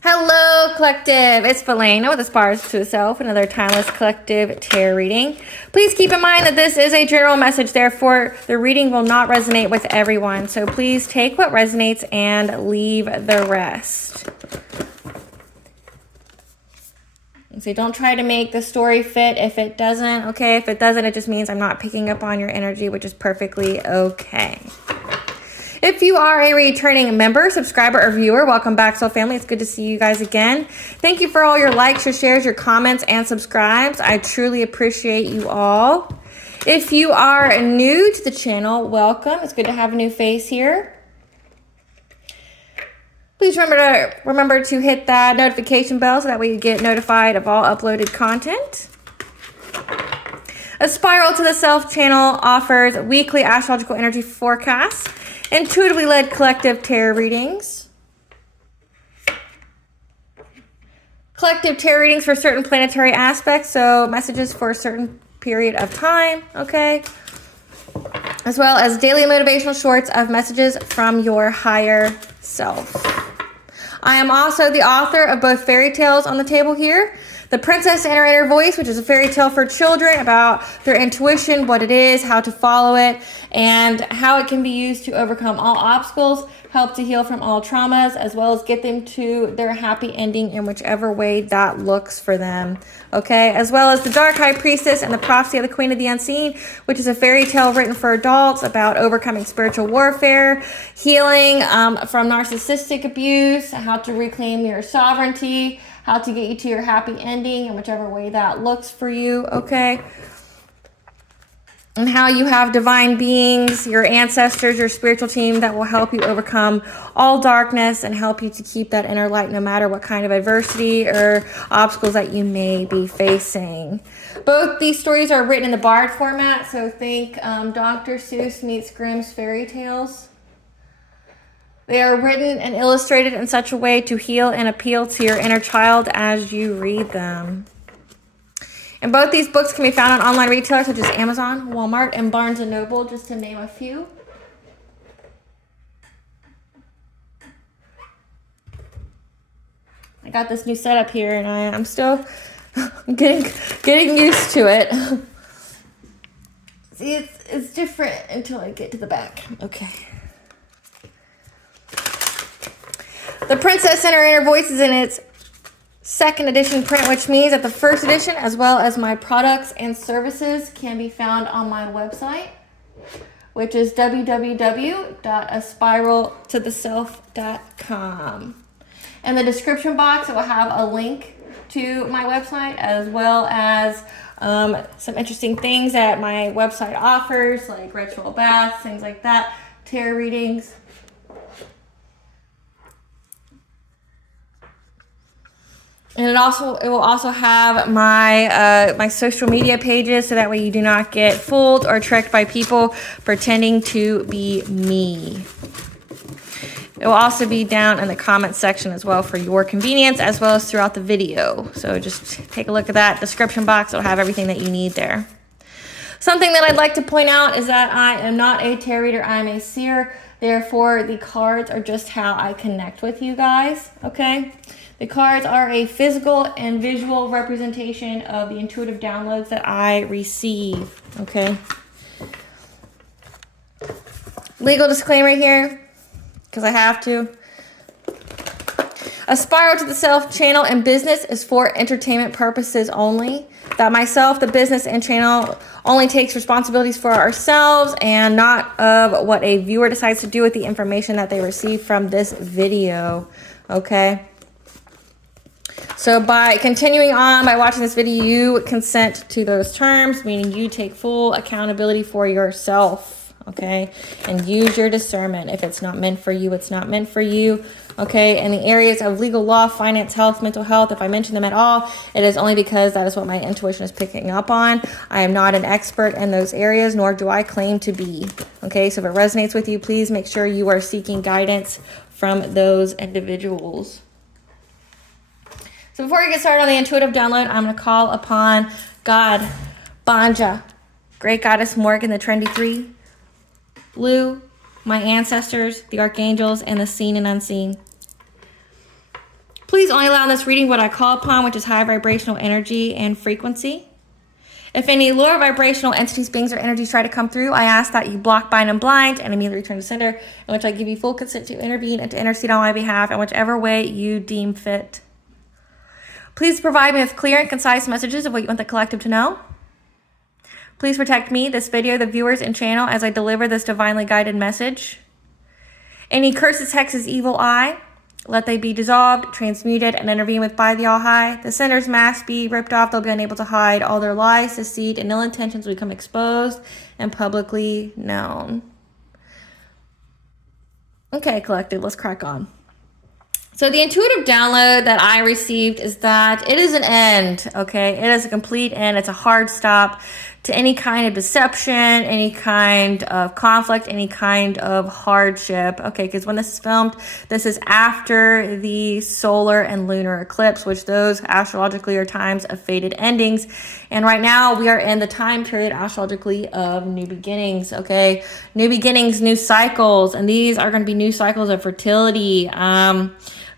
Hello, collective. It's Felena with Aspires to Self, another timeless collective tarot reading. Please keep in mind that this is a general message, therefore the reading will not resonate with everyone. So please take what resonates and leave the rest. So don't try to make the story fit if it doesn't, okay? If it doesn't, it just means I'm not picking up on your energy, which is perfectly okay. If you are a returning member, subscriber, or viewer, welcome back, Soul Family. It's good to see you guys again. Thank you for all your likes, your shares, your comments, and subscribes. I truly appreciate you all. If you are new to the channel, welcome. It's good to have a new face here. Please remember to hit that notification bell so that way you get notified of all uploaded content. A Spiral to the Self channel offers weekly astrological energy forecasts, intuitively led collective tarot readings, collective tarot readings for certain planetary aspects, so messages for a certain period of time, okay? As well as daily motivational shorts of messages from your higher self. I am also the author of both fairy tales on the table here. The Princess and Her Inner Voice, which is a fairy tale for children about their intuition, what it is, how to follow it, and how it can be used to overcome all obstacles, help to heal from all traumas, as well as get them to their happy ending in whichever way that looks for them. Okay, as well as The Dark High Priestess and the Prophecy of the Queen of the Unseen, which is a fairy tale written for adults about overcoming spiritual warfare, healing from narcissistic abuse, how to reclaim your sovereignty, how to get you to your happy ending in whichever way that looks for you, okay? And how you have divine beings, your ancestors, your spiritual team that will help you overcome all darkness and help you to keep that inner light no matter what kind of adversity or obstacles that you may be facing. Both these stories are written in the Bard format, so think Dr. Seuss meets Grimm's fairy tales. They are written and illustrated in such a way to heal and appeal to your inner child as you read them. And both these books can be found on online retailers such as Amazon, Walmart, and Barnes & Noble, just to name a few. I got this new setup here, and I'm still getting used to it. See, it's different until I get to the back. Okay. The Princess and Her Inner Voice is in its second edition print, which means that the first edition, as well as my products and services, can be found on my website, which is www.aspiraltotheself.com. In the description box, it will have a link to my website, as well as some interesting things that my website offers, like ritual baths, things like that, tarot readings. And it will also have my my social media pages, so that way you do not get fooled or tricked by people pretending to be me. It will also be down in the comments section as well for your convenience, as well as throughout the video. So just take a look at that description box. It'll have everything that you need there. Something that I'd like to point out is that I am not a tarot reader. I am a seer. Therefore, the cards are just how I connect with you guys, okay? The cards are a physical and visual representation of the intuitive downloads that I receive, okay? Legal disclaimer here, because I have to. A Spiral to the Self channel and business is for entertainment purposes only. That myself, the business, and channel only takes responsibilities for ourselves and not of what a viewer decides to do with the information that they receive from this video, okay? So by continuing on, by watching this video, you consent to those terms, meaning you take full accountability for yourself, okay? And use your discernment. If it's not meant for you, it's not meant for you, okay? In the areas of legal, law, finance, health, mental health, if I mention them at all, it is only because that is what my intuition is picking up on. I am not an expert in those areas, nor do I claim to be, okay? So if it resonates with you, please make sure you are seeking guidance from those individuals. So before we get started on the intuitive download, I'm going to call upon God, Banja, Great Goddess Morgan, the Trendy Three, Lou, my ancestors, the archangels, and the seen and unseen. Please only allow in this reading what I call upon, which is high vibrational energy and frequency. If any lower vibrational entities, beings, or energies try to come through, I ask that you block, bind, and blind, and immediately return to sender, in which I give you full consent to intervene and to intercede on my behalf in whichever way you deem fit. Please provide me with clear and concise messages of what you want the collective to know. Please protect me, this video, the viewers, and channel as I deliver this divinely guided message. Any curses, hexes, evil eye, let they be dissolved, transmuted, and intervened with by the All-High. The sender's mask be ripped off. They'll be unable to hide. All their lies, deceit, and ill intentions will become exposed and publicly known. Okay, collective, let's crack on. So the intuitive download that I received is that it is an end, okay? It is a complete end. It's a hard stop to any kind of deception, any kind of conflict, any kind of hardship, okay? Because when this is filmed, this is after the solar and lunar eclipse, which those astrologically are times of fated endings. And right now we are in the time period astrologically of new beginnings, okay? New beginnings, new cycles, and these are going to be new cycles of fertility,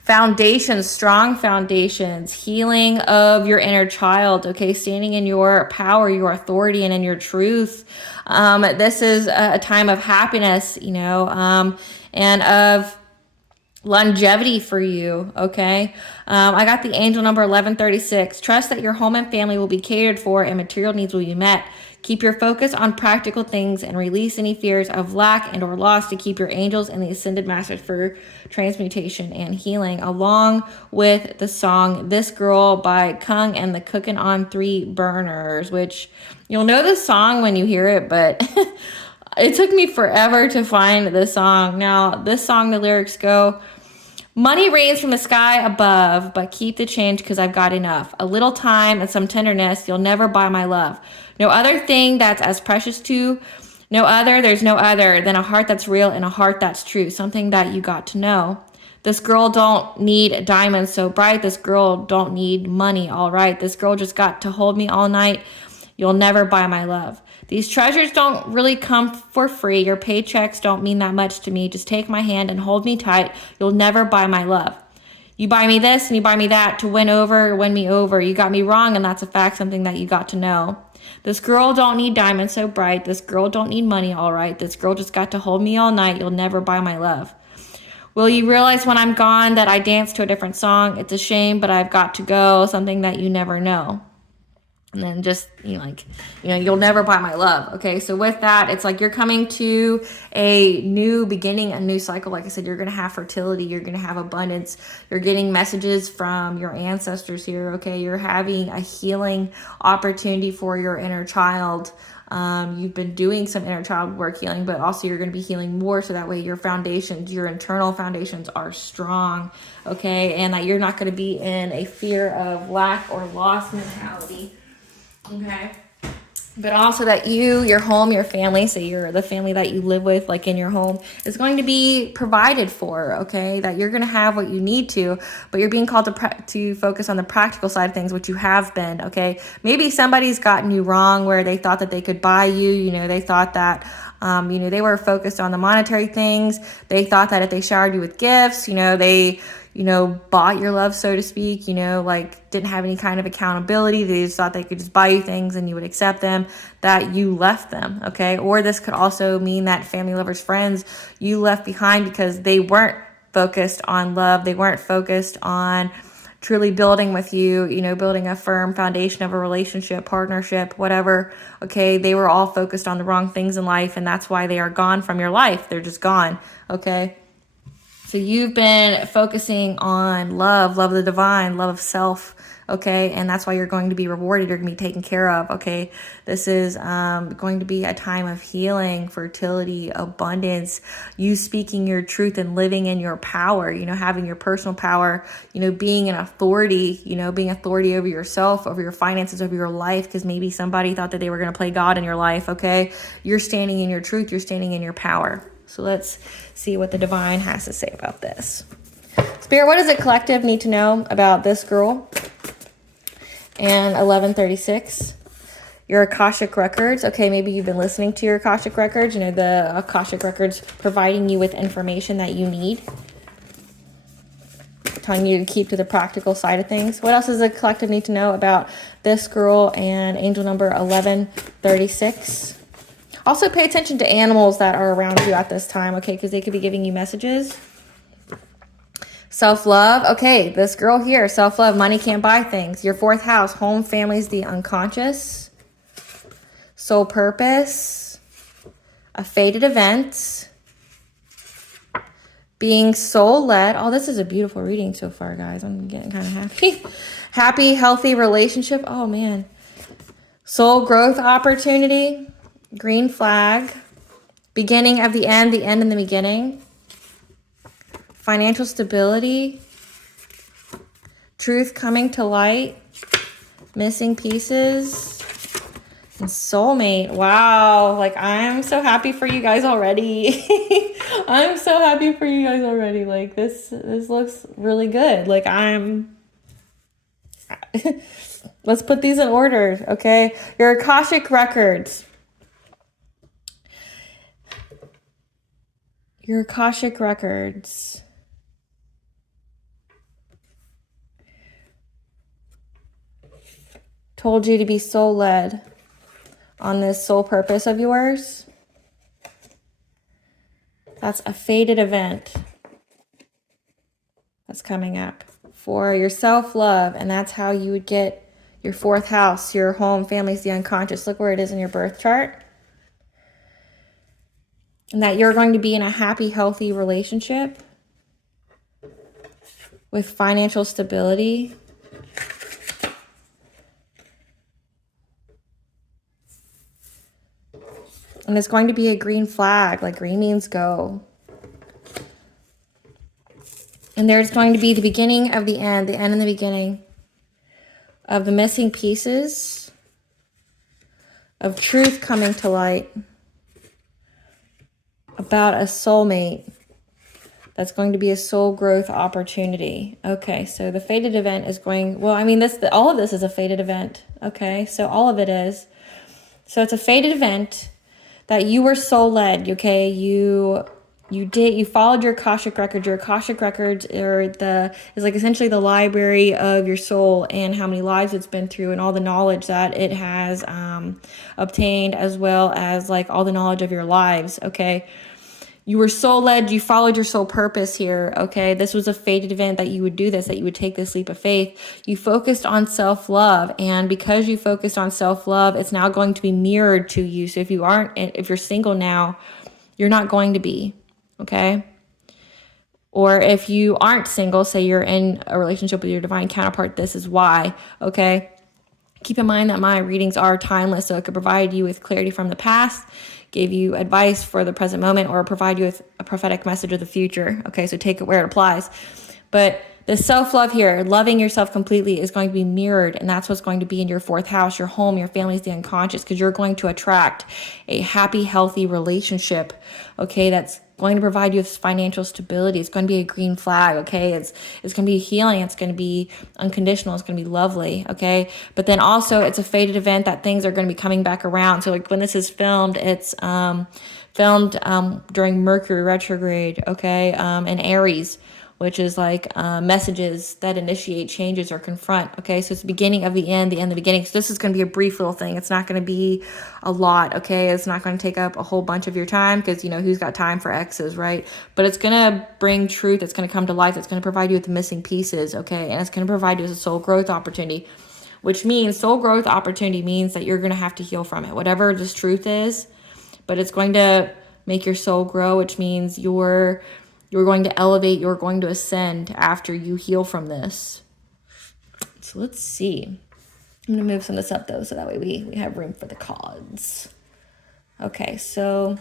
foundations, strong foundations, healing of your inner child, okay, standing in your power, your authority, and in your truth. This is a time of happiness, you know, and of longevity for you, okay? I got the angel number 1136. Trust that your home and family will be catered for and material needs will be met. Keep your focus on practical things and release any fears of lack and or loss to keep your angels and the ascended masters for transmutation and healing, along with the song This Girl by Kung and the Cookin' on 3 Burners, which you'll know the song when you hear it, but it took me forever to find this song. Now, this song, the lyrics go, money rains from the sky above, but keep the change because I've got enough. A little time and some tenderness, you'll never buy my love. No other thing that's as precious to, there's no other than a heart that's real and a heart that's true. Something that you got to know. This girl don't need diamonds so bright. This girl don't need money, all right. This girl just got to hold me all night. You'll never buy my love. These treasures don't really come for free. Your paychecks don't mean that much to me. Just take my hand and hold me tight. You'll never buy my love. You buy me this and you buy me that to win me over. You got me wrong, and that's a fact, something that you got to know. This girl don't need diamonds so bright. This girl don't need money, all right. This girl just got to hold me all night. You'll never buy my love. Will you realize when I'm gone that I dance to a different song? It's a shame, but I've got to go. Something that you never know. And then just, you'll never buy my love. Okay, so with that, it's like you're coming to a new beginning, a new cycle. Like I said, you're going to have fertility. You're going to have abundance. You're getting messages from your ancestors here. Okay, you're having a healing opportunity for your inner child. You've been doing some inner child work healing, but also you're going to be healing more. So that way your foundations, your internal foundations are strong. Okay, and that you're not going to be in a fear of lack or loss mentality. Okay. But also that your home, your family, so the family that you live with, like in your home, is going to be provided for, okay? That you're going to have what you need to, but you're being called to focus on the practical side of things, which you have been, okay? Maybe somebody's gotten you wrong where they thought that they could buy you, they thought that, they were focused on the monetary things. They thought that if they showered you with gifts, they bought your love, so to speak, didn't have any kind of accountability. They just thought they could just buy you things and you would accept them, that you left them, okay? Or this could also mean that family, lovers, friends, you left behind because they weren't focused on love. They weren't focused on truly building with you, building a firm foundation of a relationship, partnership, whatever, okay? They were all focused on the wrong things in life, and that's why they are gone from your life. They're just gone, okay? So you've been focusing on love of the divine, love of self, okay? And that's why you're going to be rewarded. You're going to be taken care of, okay? This is going to be a time of healing, fertility, abundance, you speaking your truth and living in your power, having your personal power, being an authority, being authority over yourself, over your finances, over your life, because maybe somebody thought that they were going to play God in your life, okay? You're standing in your truth. You're standing in your power. So let's see what the divine has to say about this. Spirit, what does the collective need to know about this girl? And 1136. Your Akashic Records. Okay, maybe you've been listening to your Akashic Records. The Akashic Records providing you with information that you need. telling you to keep to the practical side of things. What else does the collective need to know about this girl and angel number 1136? Also pay attention to animals that are around you at this time, okay, because they could be giving you messages. Self-love. Okay, this girl here, self-love, money can't buy things. Your 4th house, home, families, the unconscious. Soul purpose. A fated event. Being soul-led. Oh, this is a beautiful reading so far, guys. I'm getting kind of happy. Happy, healthy relationship. Oh, man. Soul growth opportunity. Green flag. Beginning of the end in the beginning. Financial stability. Truth coming to light. Missing pieces. And soulmate. Wow. Like, I'm so happy for you guys already. I'm so happy for you guys already. Like, this looks really good. Like, let's put these in order, okay? Your Akashic records. Your Akashic records. Told you to be soul-led on this soul purpose of yours. That's a fated event that's coming up for your self-love, and that's how you would get your 4th house, your home, families, the unconscious. Look where it is in your birth chart. And that you're going to be in a happy, healthy relationship with financial stability. And it's going to be a green flag, like green means go. And there's going to be the beginning of the end and the beginning of the missing pieces, of truth coming to light, about a soulmate. That's going to be a soul growth opportunity. Okay, so the fated event is going, well, I mean, all of this is a fated event. Okay, so all of it is. So it's a fated event that you were soul led, okay? You followed your Akashic records. Your Akashic records is like essentially the library of your soul and how many lives it's been through and all the knowledge that it has obtained, as well as like all the knowledge of your lives, okay? You were soul led. You followed your soul purpose here, okay? This was a fated event that you would do this, that you would take this leap of faith. You focused on self-love, and because you focused on self-love, it's now going to be mirrored to you. So if you're single now, you're not going to be, okay? Or if you aren't single, say you're in a relationship with your divine counterpart, this is why, okay? Keep in mind that my readings are timeless, so it could provide you with clarity from the past, give you advice for the present moment, or provide you with a prophetic message of the future. Okay, so take it where it applies. But the self-love here, loving yourself completely, is going to be mirrored, and that's what's going to be in your 4th house, your home, your family's the unconscious, because you're going to attract a happy, healthy relationship, okay, that's going to provide you with financial stability. It's going to be a green flag, okay? It's going to be healing. It's going to be unconditional. It's going to be lovely, okay? But then also it's a fated event that things are going to be coming back around. So like when this is filmed, it's filmed during Mercury retrograde, okay? And Aries, which is like messages that initiate changes or confront, okay? So it's the beginning of the end, the beginning. So this is going to be a brief little thing. It's not going to be a lot, okay? It's not going to take up a whole bunch of your time because, you know, who's got time for exes, right? But it's going to bring truth. It's going to come to life. It's going to provide you with the missing pieces, okay? And it's going to provide you with a soul growth opportunity, which means soul growth opportunity means that you're going to have to heal from it, whatever this truth is. But it's going to make your soul grow, which means you're going to elevate, you're going to ascend after you heal from this. So let's see. I'm going to move some of this up, though, so that way we have room for the cards. Okay, so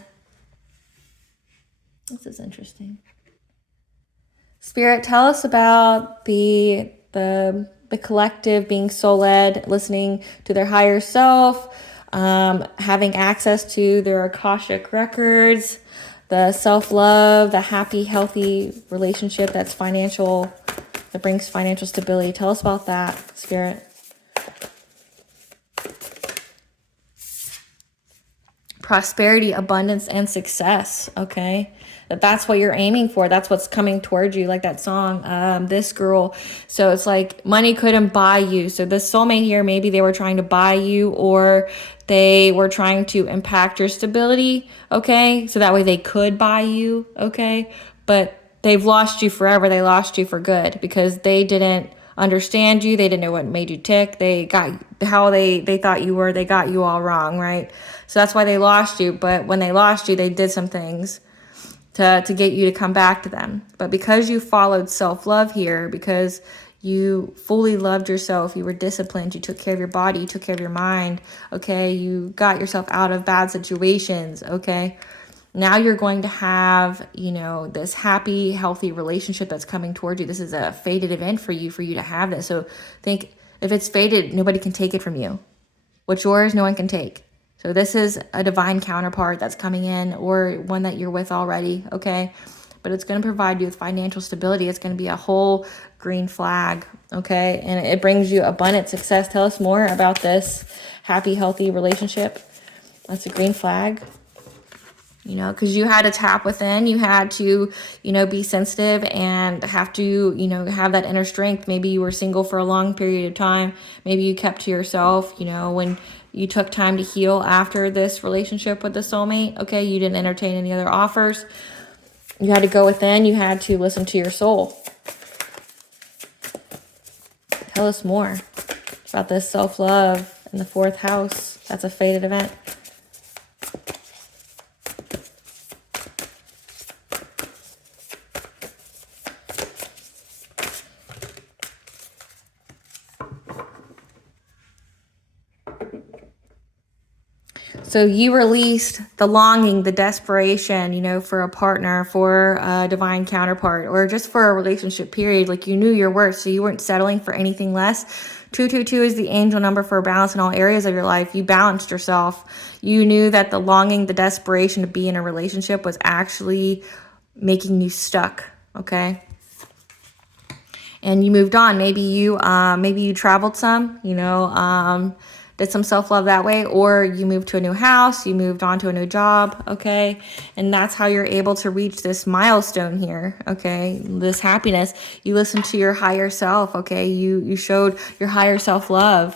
this is interesting. Spirit, tell us about the collective being soul-led, listening to their higher self, having access to their Akashic records, the self-love, the happy, healthy relationship that's financial, that brings financial stability. Tell us about that, Spirit. prosperity, abundance, and success, okay? That's what you're aiming for. That's what's coming towards you, like that song, This Girl. So it's like money couldn't buy you. So this soulmate here, maybe they were trying to buy you, or they were trying to impact your stability, okay? So that way they could buy you, okay? But they've lost you forever. They lost you for good because they didn't understand you. They didn't know what made you tick. They got how they thought you were. They got you all wrong, right? So that's why they lost you. But when they lost you, they did some things to get you to come back to them. But because you followed self-love here, because you fully loved yourself, you were disciplined, you took care of your body, you took care of your mind, okay? You got yourself out of bad situations, okay? Now you're going to have, you know, this happy, healthy relationship that's coming towards you. This is a fated event for you to have this. So think, if it's fated, nobody can take it from you. What's yours, no one can take. So this is a divine counterpart that's coming in, or one that you're with already, okay? But it's going to provide you with financial stability. It's going to be a whole green flag, okay? And it brings you abundant success. Tell us more about this happy, healthy relationship. That's a green flag. You know, because you had to tap within, you had to, you know, be sensitive and have to, you know, have that inner strength. Maybe you were single for a long period of time. Maybe you kept to yourself, you know, when you took time to heal after this relationship with the soulmate. Okay, you didn't entertain any other offers. You had to go within, you had to listen to your soul. Tell us more about this self-love in the 4th house. That's a fated event. So you released the longing, the desperation, you know, for a partner, for a divine counterpart, or just for a relationship period. Like, you knew your worth, so you weren't settling for anything less. 222 is the angel number for balance in all areas of your life. You balanced yourself. You knew that the longing, the desperation to be in a relationship was actually making you stuck, okay? And you moved on. Maybe you traveled some, you know, did some self-love that way, or you moved to a new house, you moved on to a new job, okay? And that's how you're able to reach this milestone here, okay? This happiness. You listened to your higher self, okay? You showed your higher self-love.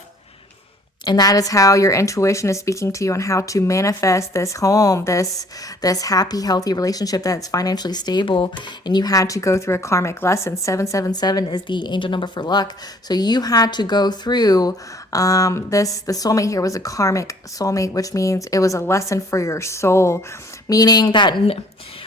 And that is how your intuition is speaking to you on how to manifest this home, this happy, healthy relationship that's financially stable. And you had to go through a karmic lesson. 777 is the angel number for luck. So you had to go through the soulmate here was a karmic soulmate, which means it was a lesson for your soul. Meaning that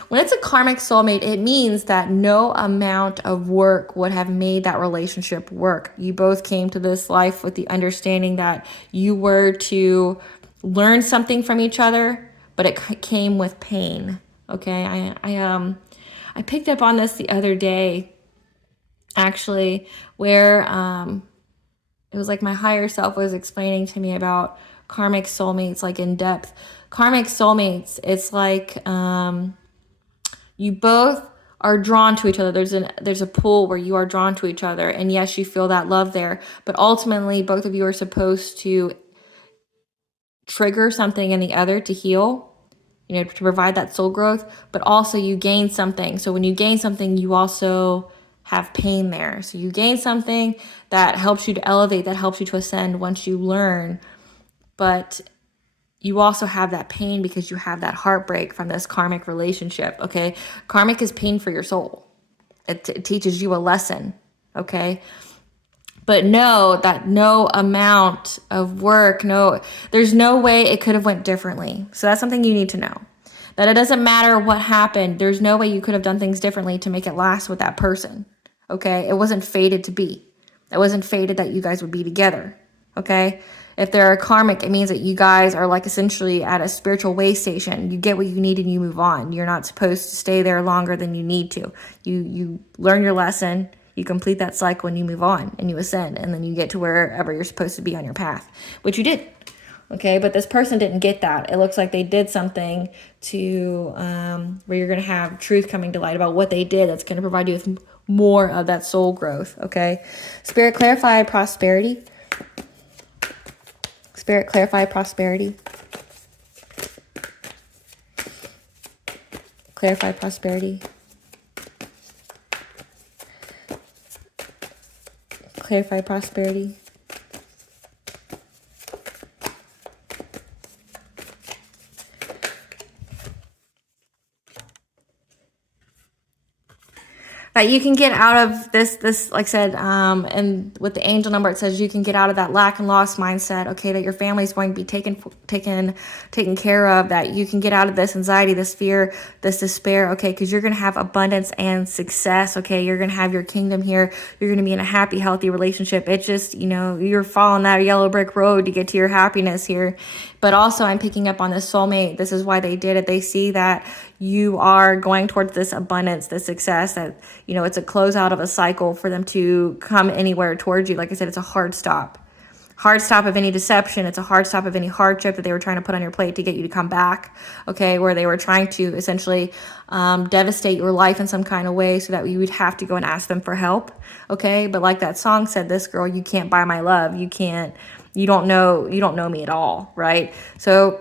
when it's a karmic soulmate, it means that no amount of work would have made that relationship work. You both came to this life with the understanding that you were to learn something from each other, but it came with pain. Okay, I picked up on this the other day, actually, where it was like my higher self was explaining to me about karmic soulmates, like in depth. Karmic soulmates, it's like you both are drawn to each other. There's a pull where you are drawn to each other, and yes, you feel that love there, but ultimately both of you are supposed to trigger something in the other to heal, you know, to provide that soul growth, but also you gain something. So when you gain something, you also have pain there. So you gain something that helps you to elevate, that helps you to ascend once you learn, but you also have that pain because you have that heartbreak from this karmic relationship, okay? Karmic is pain for your soul. It teaches you a lesson, okay? But know that no amount of work, there's no way it could have went differently. So that's something you need to know. That it doesn't matter what happened. There's no way you could have done things differently to make it last with that person, okay? It wasn't fated to be. It wasn't fated that you guys would be together, okay? If they're karmic, it means that you guys are like essentially at a spiritual way station. You get what you need and you move on. You're not supposed to stay there longer than you need to. You learn your lesson, you complete that cycle, and you move on and you ascend, and then you get to wherever you're supposed to be on your path, which you did. Okay, but this person didn't get that. It looks like they did something to where you're going to have truth coming to light about what they did that's going to provide you with more of that soul growth, okay? Spirit, clarify prosperity. Spirit, clarify prosperity. Clarify prosperity. Clarify prosperity. That you can get out of this, like I said, and with the angel number, it says you can get out of that lack and loss mindset, okay, that your family is going to be taken care of, that you can get out of this anxiety, this fear, this despair, okay, because you're going to have abundance and success, okay, you're going to have your kingdom here, you're going to be in a happy, healthy relationship. It's just, you know, you're following that yellow brick road to get to your happiness here. But also I'm picking up on this soulmate. This is why they did it. They see that you are going towards this abundance, this success, that, you know, it's a closeout of a cycle for them to come anywhere towards you. Like I said, it's a hard stop. Hard stop of any deception. It's a hard stop of any hardship that they were trying to put on your plate to get you to come back, okay, where they were trying to essentially devastate your life in some kind of way so that you would have to go and ask them for help, okay? But like that song said, this girl, you can't buy my love. You don't know me at all, right? So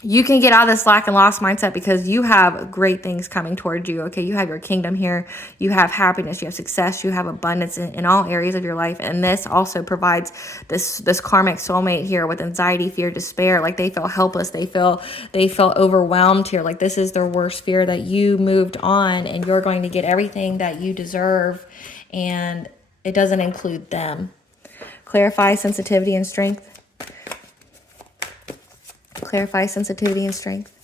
you can get out of this lack and loss mindset because you have great things coming towards you, okay? You have your kingdom here. You have happiness. You have success. You have abundance in all areas of your life. And this also provides this karmic soulmate here with anxiety, fear, despair. Like they feel helpless. They feel overwhelmed here. Like this is their worst fear, that you moved on and you're going to get everything that you deserve. And it doesn't include them. Clarify sensitivity and strength. Clarify sensitivity and strength.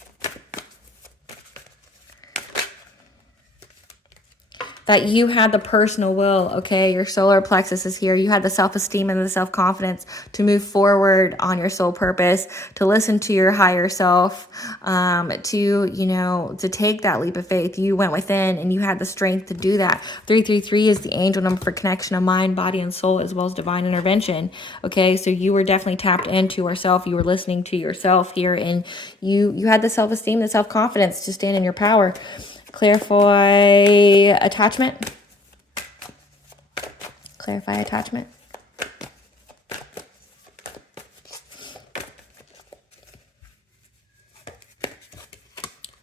That you had the personal will, okay? Your solar plexus is here. You had the self-esteem and the self-confidence to move forward on your soul purpose, to listen to your higher self, to take that leap of faith. You went within and you had the strength to do that. 333 is the angel number for connection of mind, body, and soul, as well as divine intervention, okay? So you were definitely tapped into yourself. You were listening to yourself here, and you had the self-esteem, the self-confidence to stand in your power. Clarify attachment. Clarify attachment.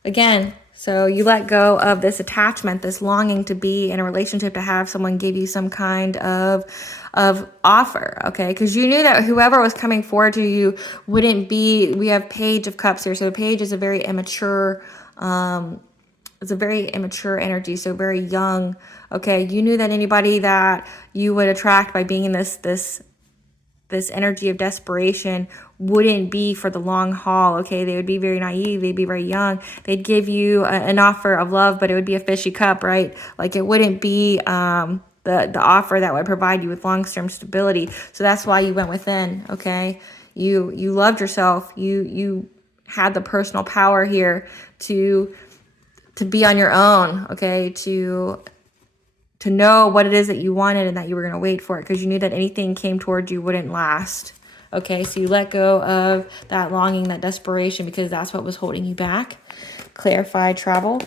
Again, so you let go of this attachment, this longing to be in a relationship, to have someone give you some kind of offer, okay? Because you knew that whoever was coming forward to you wouldn't be, we have Page of Cups here. So the Page is a very immature, it's a very immature energy, so very young, okay? You knew that anybody that you would attract by being in this energy of desperation wouldn't be for the long haul, okay? They would be very naive. They'd be very young. They'd give you an offer of love, but it would be a fishy cup, right? Like it wouldn't be the offer that would provide you with long-term stability. So that's why you went within, okay? You loved yourself. You had the personal power here to be on your own, okay, to know what it is that you wanted and that you were going to wait for it, because you knew that anything came towards you wouldn't last, okay? So you let go of that longing, that desperation, because that's what was holding you back. Clarify travel.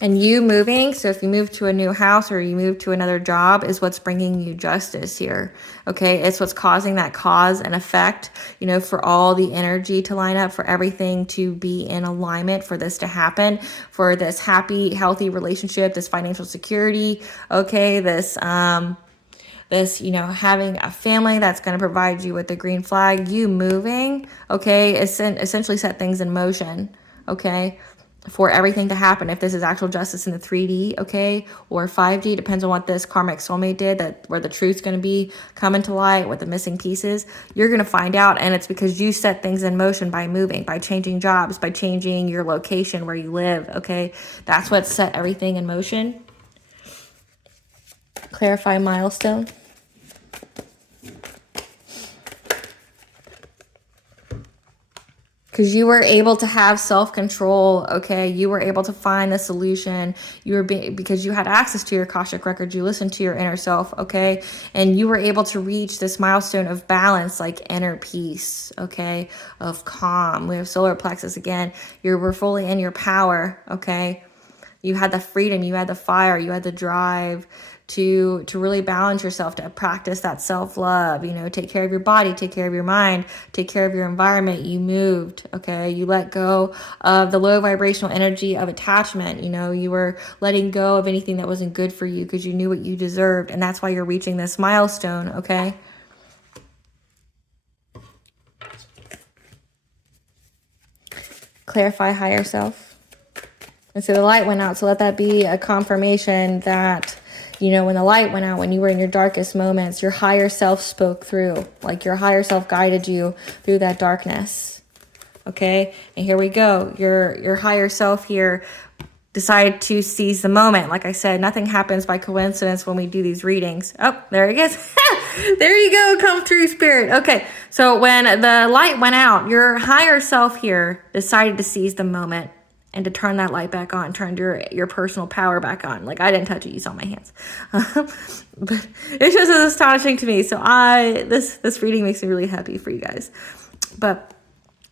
And you moving, so if you move to a new house or you move to another job, is what's bringing you justice here, okay? It's what's causing that cause and effect, for all the energy to line up, for everything to be in alignment, for this to happen, for this happy, healthy relationship, this financial security, okay? This, having a family that's going to provide you with the green flag, you moving, okay, essentially set things in motion, okay, for everything to happen. If this is actual justice in the 3D, okay, or 5D, depends on what this karmic soulmate did, that where the truth's going to be coming to light with the missing pieces, you're going to find out. And it's because you set things in motion by moving, by changing jobs, by changing your location where you live, okay? That's what set everything in motion. Clarify milestone. Because you were able to have self-control, okay? You were able to find the solution. Because you had access to your Akashic records, you listened to your inner self, okay? And you were able to reach this milestone of balance, like inner peace, okay? Of calm. We have solar plexus again. You were fully in your power, okay? You had the freedom, you had the fire, you had the drive to really balance yourself, to practice that self-love, you know, take care of your body, take care of your mind, take care of your environment. You moved, okay? You let go of the low vibrational energy of attachment. You know, you were letting go of anything that wasn't good for you because you knew what you deserved. And that's why you're reaching this milestone, okay? Clarify higher self. And so the light went out. So let that be a confirmation that, you know, when the light went out, when you were in your darkest moments, your higher self spoke through. Like your higher self guided you through that darkness. Okay? And here we go. Your higher self here decided to seize the moment. Like I said, nothing happens by coincidence when we do these readings. Oh, there he is. There you go. Come through, Spirit. Okay. So when the light went out, your higher self here decided to seize the moment and to turn that light back on, turn your personal power back on. Like, I didn't touch it, you saw my hands. But it's just as astonishing to me. So this reading makes me really happy for you guys. But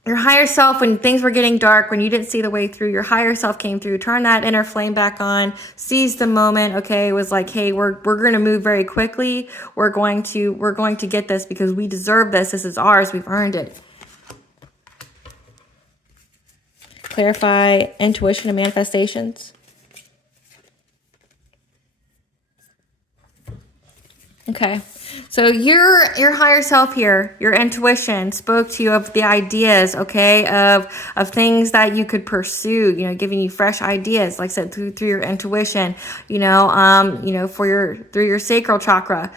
your higher self, when things were getting dark, when you didn't see the way through, your higher self came through, turned that inner flame back on, seized the moment, okay? It was like, hey, we're going to move very quickly. We're going to get this because we deserve this. This is ours. We've earned it. Clarify intuition and manifestations. Okay. So your higher self here, your intuition spoke to you of the ideas, okay, of things that you could pursue, you know, giving you fresh ideas, like I said, through your intuition, through your sacral chakra,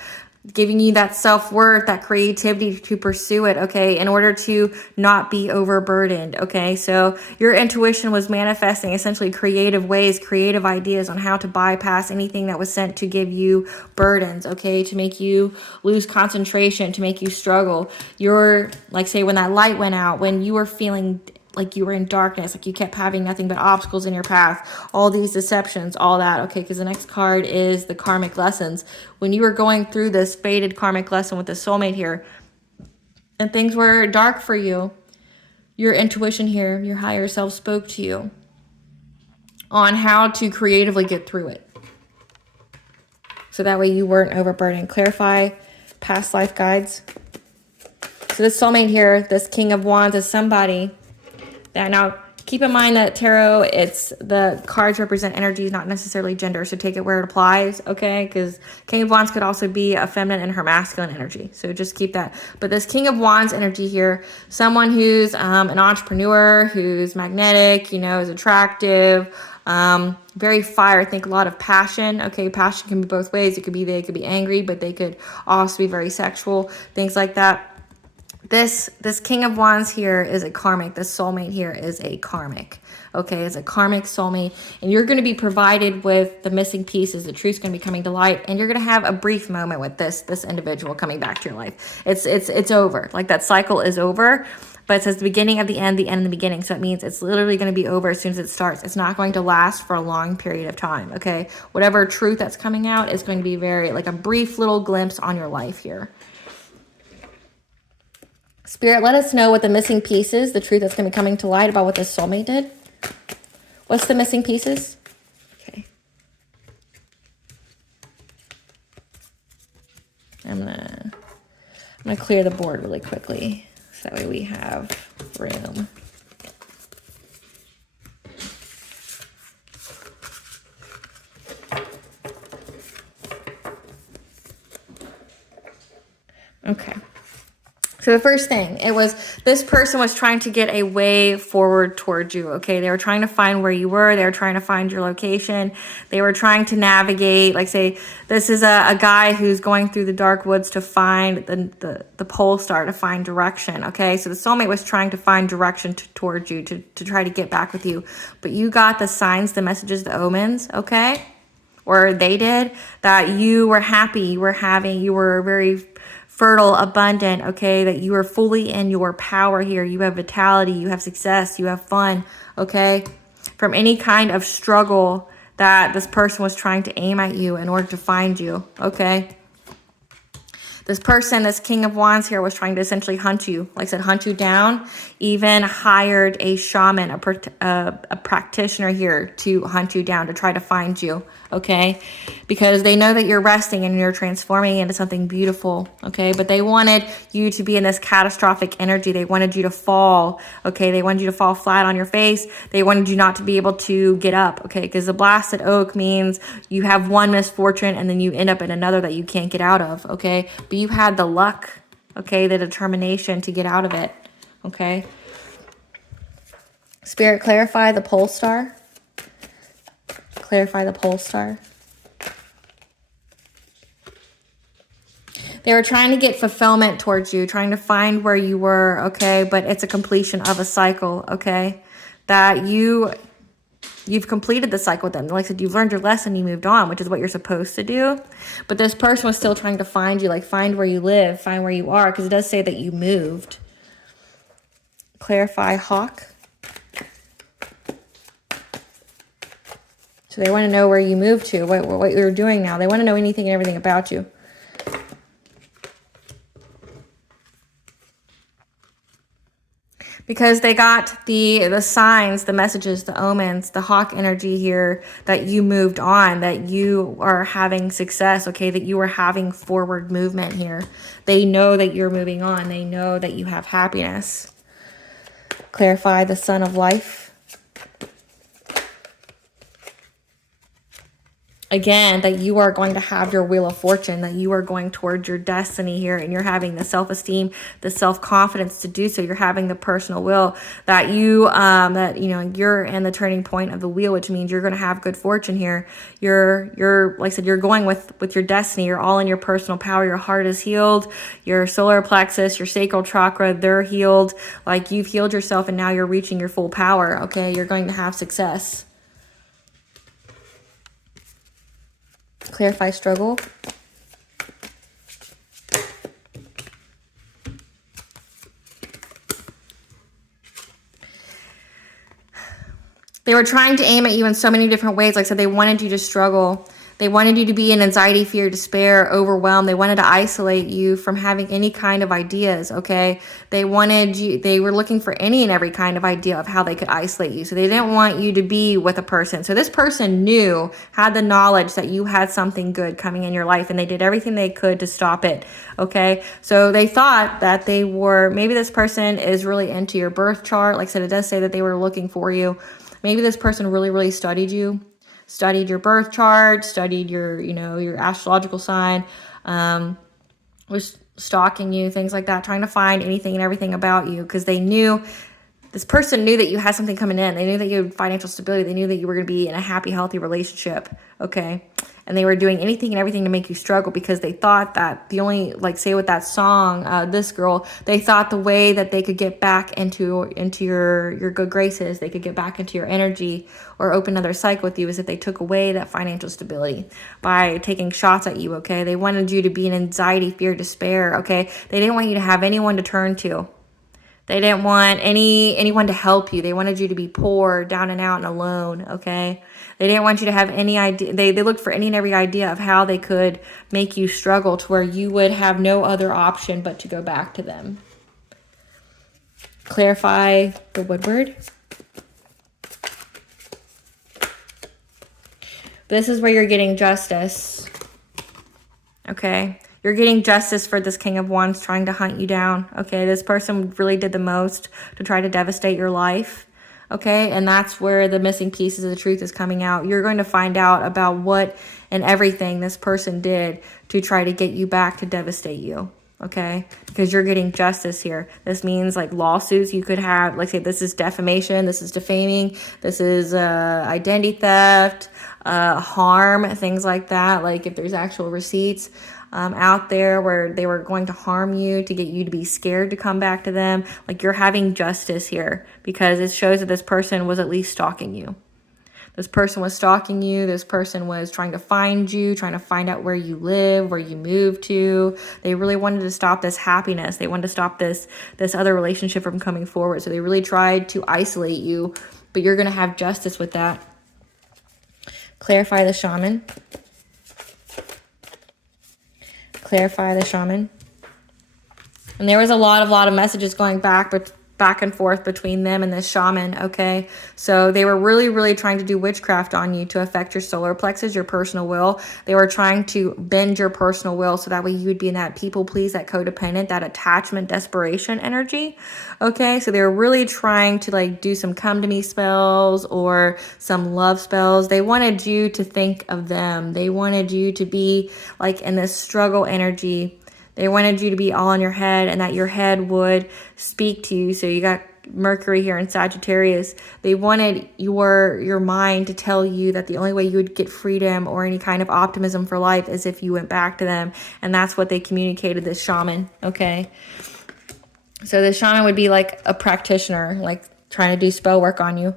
giving you that self-worth, that creativity to pursue it, okay, in order to not be overburdened, okay? So your intuition was manifesting essentially creative ways, creative ideas on how to bypass anything that was sent to give you burdens, okay, to make you lose concentration, to make you struggle. Like say when that light went out, when you were feeling like you were in darkness, like you kept having nothing but obstacles in your path, all these deceptions, all that, okay? Because the next card is the karmic lessons. When you were going through this fated karmic lesson with the soulmate here, and things were dark for you, your intuition here, your higher self spoke to you on how to creatively get through it. So that way you weren't overburdened. Clarify past life guides. So this soulmate here, this King of Wands, is somebody that, now keep in mind that tarot, it's the cards represent energies, not necessarily gender, so take it where it applies, okay? Because King of Wands could also be a feminine and her masculine energy, so just keep that. But this King of Wands energy here, someone who's an entrepreneur, who's magnetic, is attractive, very fire. I think a lot of passion, okay? Passion can be both ways. It could be they could be angry, but they could also be very sexual, things like that. This King of Wands here is a karmic. This soulmate here is a karmic. Okay, it's a karmic soulmate. And you're going to be provided with the missing pieces. The truth's going to be coming to light. And you're going to have a brief moment with this individual coming back to your life. It's over. Like that cycle is over. But it says the beginning of the end of the beginning. So it means it's literally going to be over as soon as it starts. It's not going to last for a long period of time. Okay, whatever truth that's coming out is going to be very, like a brief little glimpse on your life here. Spirit, let us know what the missing pieces, the truth that's going to be coming to light about what this soulmate did. What's the missing pieces? Okay. I'm gonna clear the board really quickly so that way we have room. Okay. So the first thing, it was this person was trying to get a way forward towards you, okay? They were trying to find where you were. They were trying to find your location. They were trying to navigate, like say, this is a guy who's going through the dark woods to find the pole star, to find direction, okay? So the soulmate was trying to find direction towards you, to try to get back with you. But you got the signs, the messages, the omens, okay? Or they did, that you were happy, you were very fertile, abundant, okay, that you are fully in your power here. You have vitality, you have success, you have fun, okay, from any kind of struggle that this person was trying to aim at you in order to find you, okay. This person, this King of Wands here, was trying to essentially hunt you. Like I said, hunt you down. Even hired a shaman, a practitioner here to hunt you down, to try to find you, okay? Because they know that you're resting and you're transforming into something beautiful, okay? But they wanted you to be in this catastrophic energy. They wanted you to fall, okay? They wanted you to fall flat on your face. They wanted you not to be able to get up, okay? Because the blasted oak means you have one misfortune and then you end up in another that you can't get out of, okay? But you had the luck, okay? The determination to get out of it, okay? Spirit, clarify the pole star. Clarify the pole star. They were trying to get fulfillment towards you, trying to find where you were, okay? But it's a completion of a cycle, okay? That you've completed the cycle with them. Like I said, you've learned your lesson, you moved on, which is what you're supposed to do. But this person was still trying to find you, like find where you live, find where you are, because it does say that you moved. Clarify hawk. So they want to know where you moved to, what you're doing now. They want to know anything and everything about you. Because they got the signs, the messages, the omens, the hawk energy here, that you moved on, that you are having success, okay, that you are having forward movement here. They know that you're moving on. They know that you have happiness. Clarify the sun of life. Again, that you are going to have your wheel of fortune, that you are going towards your destiny here, and you're having the self-esteem, the self-confidence to do so. You're having the personal will that you're in the turning point of the wheel, which means you're going to have good fortune here. You're like I said, you're going with your destiny. You're all in your personal power. Your heart is healed. Your solar plexus, your sacral chakra, they're healed. Like you've healed yourself, and now you're reaching your full power. Okay, you're going to have success. Clarify struggle. They were trying to aim at you in so many different ways. Like I said, they wanted you to struggle. They wanted you to be in anxiety, fear, despair, overwhelmed. They wanted to isolate you from having any kind of ideas, okay? They were looking for any and every kind of idea of how they could isolate you. So they didn't want you to be with a person. So this person had the knowledge that you had something good coming in your life, and they did everything they could to stop it, okay? So they thought that maybe this person is really into your birth chart. Like I said, it does say that they were looking for you. Maybe this person really, really studied you. Studied your birth chart, studied your astrological sign, was stalking you, things like that, trying to find anything and everything about you, because this person knew that you had something coming in. They knew that you had financial stability. They knew that you were going to be in a happy, healthy relationship, okay? And they were doing anything and everything to make you struggle, because they thought that say with that song, this girl, they thought the way that they could get back into your good graces, they could get back into your energy or open another cycle with you, is if they took away that financial stability by taking shots at you, okay? They wanted you to be in anxiety, fear, despair, okay? They didn't want you to have anyone to turn to. They didn't want anyone to help you. They wanted you to be poor, down and out, and alone, okay? They didn't want you to have any idea. They looked for any and every idea of how they could make you struggle to where you would have no other option but to go back to them. Clarify the woodward. This is where you're getting justice, okay? You're getting justice for this King of Wands trying to hunt you down, okay? This person really did the most to try to devastate your life, okay? And that's where the missing pieces of the truth is coming out. You're going to find out about what and everything this person did to try to get you back to devastate you, okay? Because you're getting justice here. This means like lawsuits you could have. Like say this is defamation, this is defaming, this is identity theft, harm, things like that. Like if there's actual receipts out there where they were going to harm you to get you to be scared to come back to them. Like you're having justice here, because it shows that this person was at least stalking you. This person was stalking you. This person was trying to find you, trying to find out where you live, where you moved to. They really wanted to stop this happiness. They wanted to stop this other relationship from coming forward. So they really tried to isolate you, but you're going to have justice with that. Clarify the shaman. Clarify the shaman. And there was a lot of messages going back and forth between them and this shaman, okay? So they were really trying to do witchcraft on you to affect your solar plexus, your personal will. They were trying to bend your personal will so that way you would be in that people please, that codependent, that attachment, desperation energy, okay? So they were really trying to like do some come to me spells or some love spells. They wanted you to think of them. They wanted you to be like in this struggle energy. They wanted you to be all in your head and that your head would speak to you. So you got Mercury here in Sagittarius. They wanted your mind to tell you that the only way you would get freedom or any kind of optimism for life is if you went back to them. And that's what they communicated, this shaman, okay? So the shaman would be like a practitioner, like trying to do spell work on you.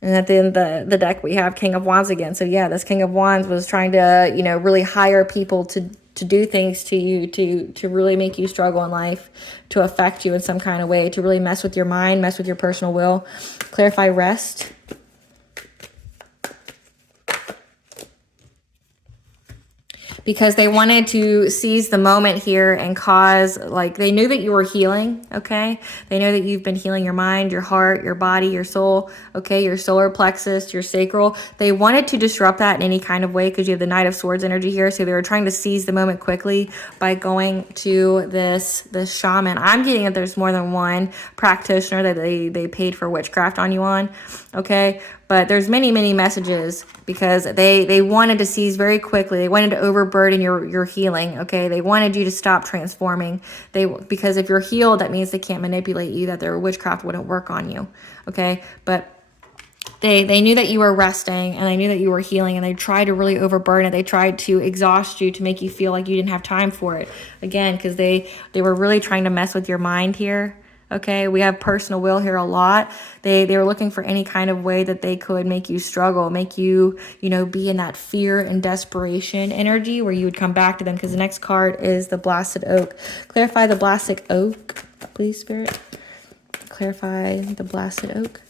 And at the end of the deck, we have King of Wands again. So yeah, this King of Wands was trying to, you know, really hire people to do things to you, to really make you struggle in life, to affect you in some kind of way, to really mess with your mind, mess with your personal will. Clarify rest. Because they wanted to seize the moment here and cause, like, they knew that you were healing, okay? They know that you've been healing your mind, your heart, your body, your soul, okay? Your solar plexus, your sacral. They wanted to disrupt that in any kind of way because you have the Knight of Swords energy here. So they were trying to seize the moment quickly by going to this shaman. I'm getting that there's more than one practitioner that they paid for witchcraft on you on, okay? But there's many messages because they wanted to seize very quickly. They wanted to overburden your healing, okay? They wanted you to stop transforming. Because if you're healed, that means they can't manipulate you, that their witchcraft wouldn't work on you, okay? But they knew that you were resting and they knew that you were healing and they tried to really overburden it. They tried to exhaust you to make you feel like you didn't have time for it. Again, because they were really trying to mess with your mind here. Okay, we have personal will here a lot. They were looking for any kind of way that they could make you struggle, make you, you know, be in that fear and desperation energy where you would come back to them, because the next card is the Blasted Oak. Clarify the Blasted Oak, please, Spirit. Clarify the Blasted Oak.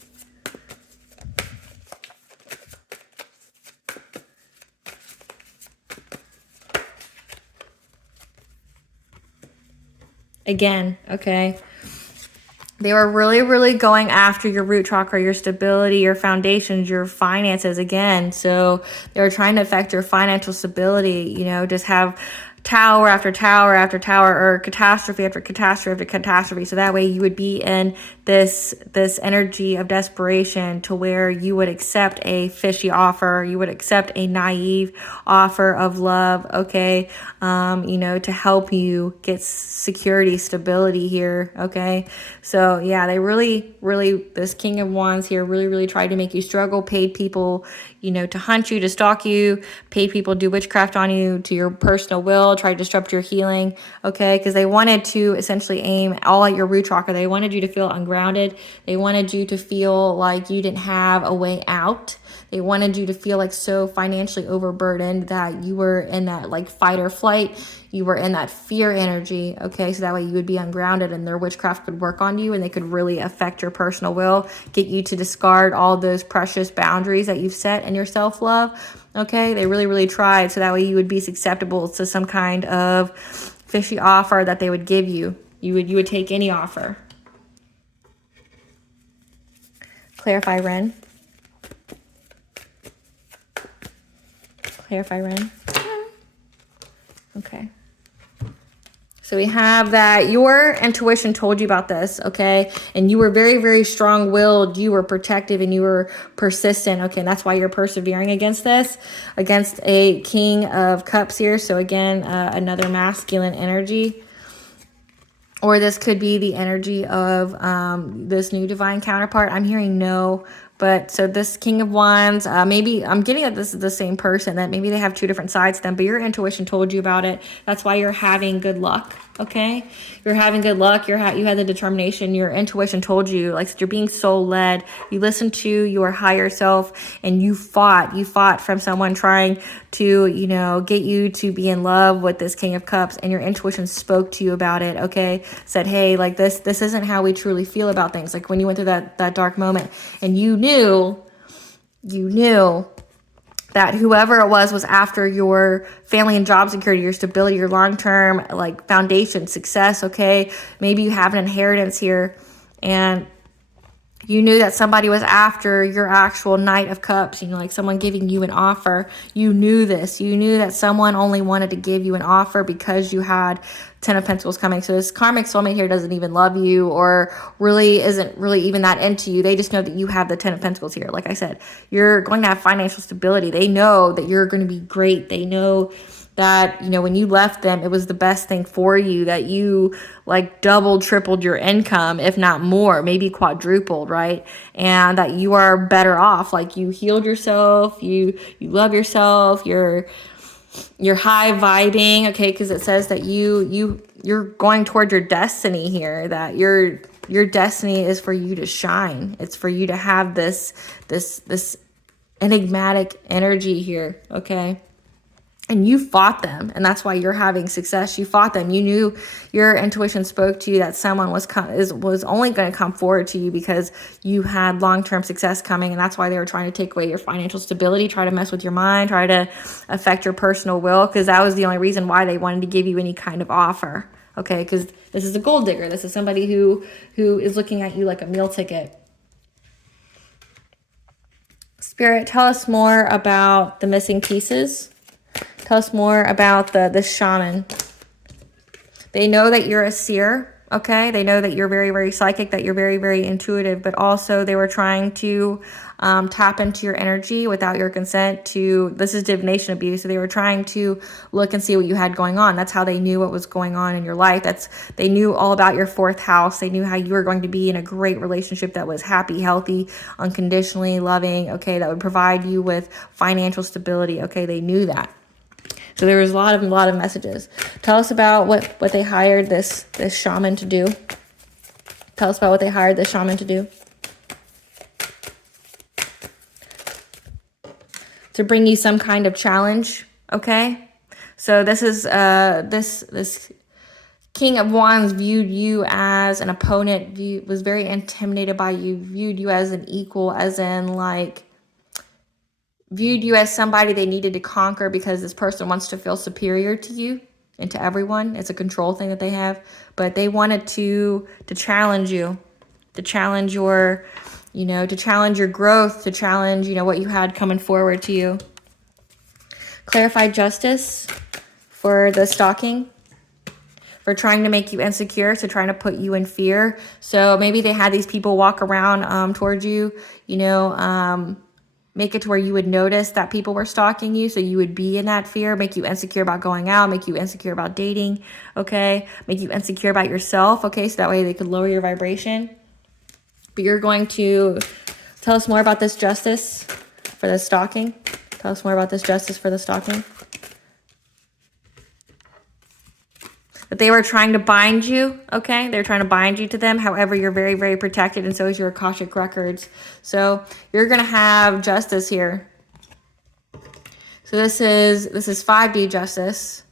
Again, okay. They were really going after your root chakra, your stability, your foundations, your finances again. So they were trying to affect your financial stability, you know, just have tower after tower after tower, or catastrophe after catastrophe after catastrophe. So that way you would be in this energy of desperation to where you would accept a fishy offer. You would accept a naive offer of love, okay? You know, to help you get security, stability here, okay? So yeah, they really, this King of Wands here really tried to make you struggle, paid people, you know, to hunt you, to stalk you, paid people to do witchcraft on you, to your personal will, try to disrupt your healing, okay? Because they wanted to essentially aim all at your root chakra. They wanted you to feel ungrounded. They wanted you to feel like you didn't have a way out. They wanted you to feel like so financially overburdened that you were in that like fight or flight. You were in that fear energy, okay? So that way you would be ungrounded and their witchcraft could work on you and they could really affect your personal will, get you to discard all those precious boundaries that you've set in your self-love, okay? They really tried so that way you would be susceptible to some kind of fishy offer that they would give you. You would take any offer. Clarify Ren. Clarify Ren. Okay. So we have that your intuition told you about this, okay? And you were very strong-willed. You were protective and you were persistent, okay? And that's why you're persevering against this, against a King of Cups here. So again, another masculine energy. Or this could be the energy of this new divine counterpart. I'm hearing no. But so this King of Wands, maybe I'm getting that this is the same person, that maybe they have two different sides to them, but your intuition told you about it. That's why you're having good luck, okay? You're having good luck. You had the determination. Your intuition told you, like, you're being soul-led. You listened to your higher self and you fought. You fought from someone trying to, you know, get you to be in love with this King of Cups, and your intuition spoke to you about it, okay? Said, hey, like this isn't how we truly feel about things. Like when you went through that dark moment and you knew that that whoever it was after your family and job security, your stability, your long-term like foundation, success, okay? Maybe you have an inheritance here and you knew that somebody was after your actual Knight of Cups, you know, like someone giving you an offer. You knew this. You knew that someone only wanted to give you an offer because you had 10 of Pentacles coming. So this karmic soulmate here doesn't even love you or really isn't really even that into you. They just know that you have the 10 of Pentacles here. Like I said, you're going to have financial stability. They know that you're going to be great. They know that, you know, when you left them, it was the best thing for you, that you like doubled, tripled your income, if not more, maybe quadrupled, right? And that you are better off. Like you healed yourself, you love yourself, you're high vibing, okay? Because it says that you're going toward your destiny here, that your destiny is for you to shine. It's for you to have this enigmatic energy here, okay? And you fought them, and that's why you're having success. You fought them. You knew, your intuition spoke to you that someone was only going to come forward to you because you had long-term success coming, and that's why they were trying to take away your financial stability, try to mess with your mind, try to affect your personal will, because that was the only reason why they wanted to give you any kind of offer, okay? Because this is a gold digger. This is somebody who is looking at you like a meal ticket. Spirit, tell us more about the missing pieces. Tell us more about the shaman. They know that you're a seer, okay? They know that you're very, very psychic, that you're very, very intuitive, but also they were trying to tap into your energy without your consent this is divination abuse. So they were trying to look and see what you had going on. That's how they knew what was going on in your life. They knew all about your 4th house. They knew how you were going to be in a great relationship that was happy, healthy, unconditionally loving, okay? That would provide you with financial stability, okay? They knew that. So there was a lot of messages. Tell us about what they hired this shaman to do. Tell us about what they hired this shaman to do. To bring you some kind of challenge, okay? So this is this King of Wands viewed you as an opponent, was very intimidated by you, viewed you as an equal, as in like viewed you as somebody they needed to conquer because this person wants to feel superior to you and to everyone. It's a control thing that they have, but they wanted to challenge you, to challenge your, you know, to challenge your growth, to challenge, you know, what you had coming forward to you. Clarify justice for the stalking, for trying to make you insecure, so trying to put you in fear. So maybe they had these people walk around towards you, you know, make it to where you would notice that people were stalking you, so you would be in that fear, make you insecure about going out, make you insecure about dating, okay? Make you insecure about yourself, okay? So that way they could lower your vibration. But you're going to tell us more about this justice for the stalking. Tell us more about this justice for the stalking. That they were trying to bind you, okay? They're trying to bind you to them. However, you're very, very protected, and so is your Akashic records. So you're going to have justice here. So this is 5D justice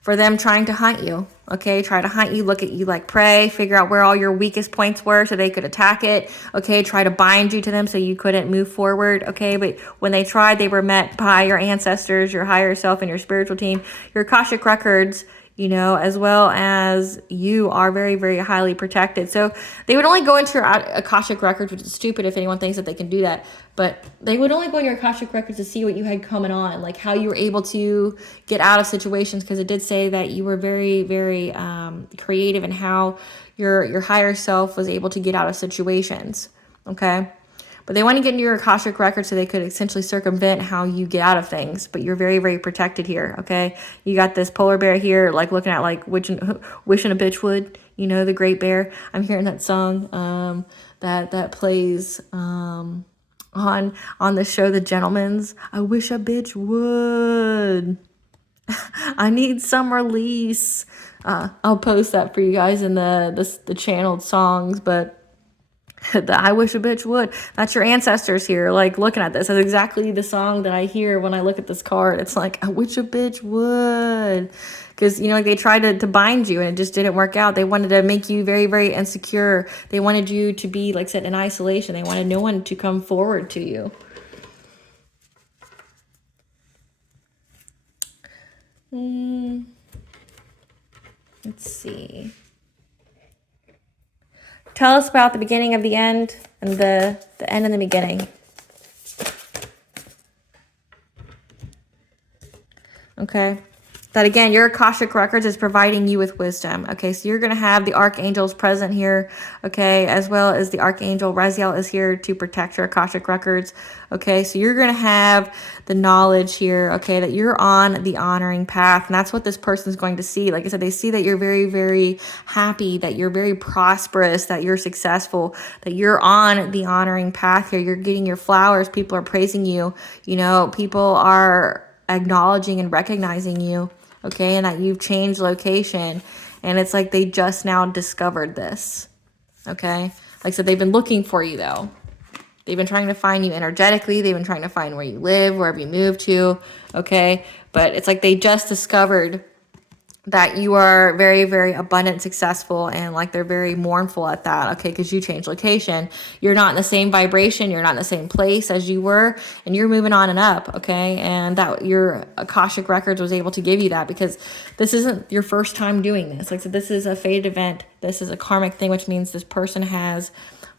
for them trying to hunt you, okay? Try to hunt you, look at you like prey, figure out where all your weakest points were so they could attack it, okay? Try to bind you to them so you couldn't move forward, okay? But when they tried, they were met by your ancestors, your higher self, and your spiritual team. Your Akashic records, you know, as well as you are very, very highly protected. So they would only go into your Akashic records, which is stupid if anyone thinks that they can do that, but they would only go in your Akashic records to see what you had coming on, like how you were able to get out of situations, because it did say that you were very, very creative in how your higher self was able to get out of situations, okay? But they want to get into your Akashic record so they could essentially circumvent how you get out of things. But you're very, very protected here, okay? You got this polar bear here, like looking at like wishing a bitch would, you know, the Great Bear. I'm hearing that song that plays on the show The Gentleman's. I wish a bitch would. I need some release. I'll post that for you guys in the channeled songs, but I wish a bitch would. That's your ancestors here, like looking at this. That's exactly the song that I hear when I look at this card. It's like, I wish a bitch would. Because, you know, like they tried to bind you and it just didn't work out. They wanted to make you very, very insecure. They wanted you to be, like, set in isolation. They wanted no one to come forward to you. Let's see. Tell us about the beginning of the end and the end and the beginning. Okay. That again, your Akashic Records is providing you with wisdom. Okay, so you're going to have the archangels present here, okay, as well as the archangel Raziel is here to protect your Akashic Records. Okay, so you're going to have the knowledge here, okay, that you're on the honoring path, and that's what this person is going to see. Like I said, they see that you're very, very happy, that you're very prosperous, that you're successful, that you're on the honoring path here. You're getting your flowers. People are praising you. You know, people are acknowledging and recognizing you. Okay, and that you've changed location, and it's like they just now discovered this. Okay, like I said, they've been looking for you though. They've been trying to find you energetically. They've been trying to find where you live, wherever you moved to. Okay, but it's like they just discovered that you are very, very abundant, successful, and like they're very mournful at that, okay, because you changed location. You're not in the same vibration, you're not in the same place as you were, and you're moving on and up, okay, and that your Akashic Records was able to give you that, because this isn't your first time doing this. Like I said, this is a fated event, this is a karmic thing, which means this person has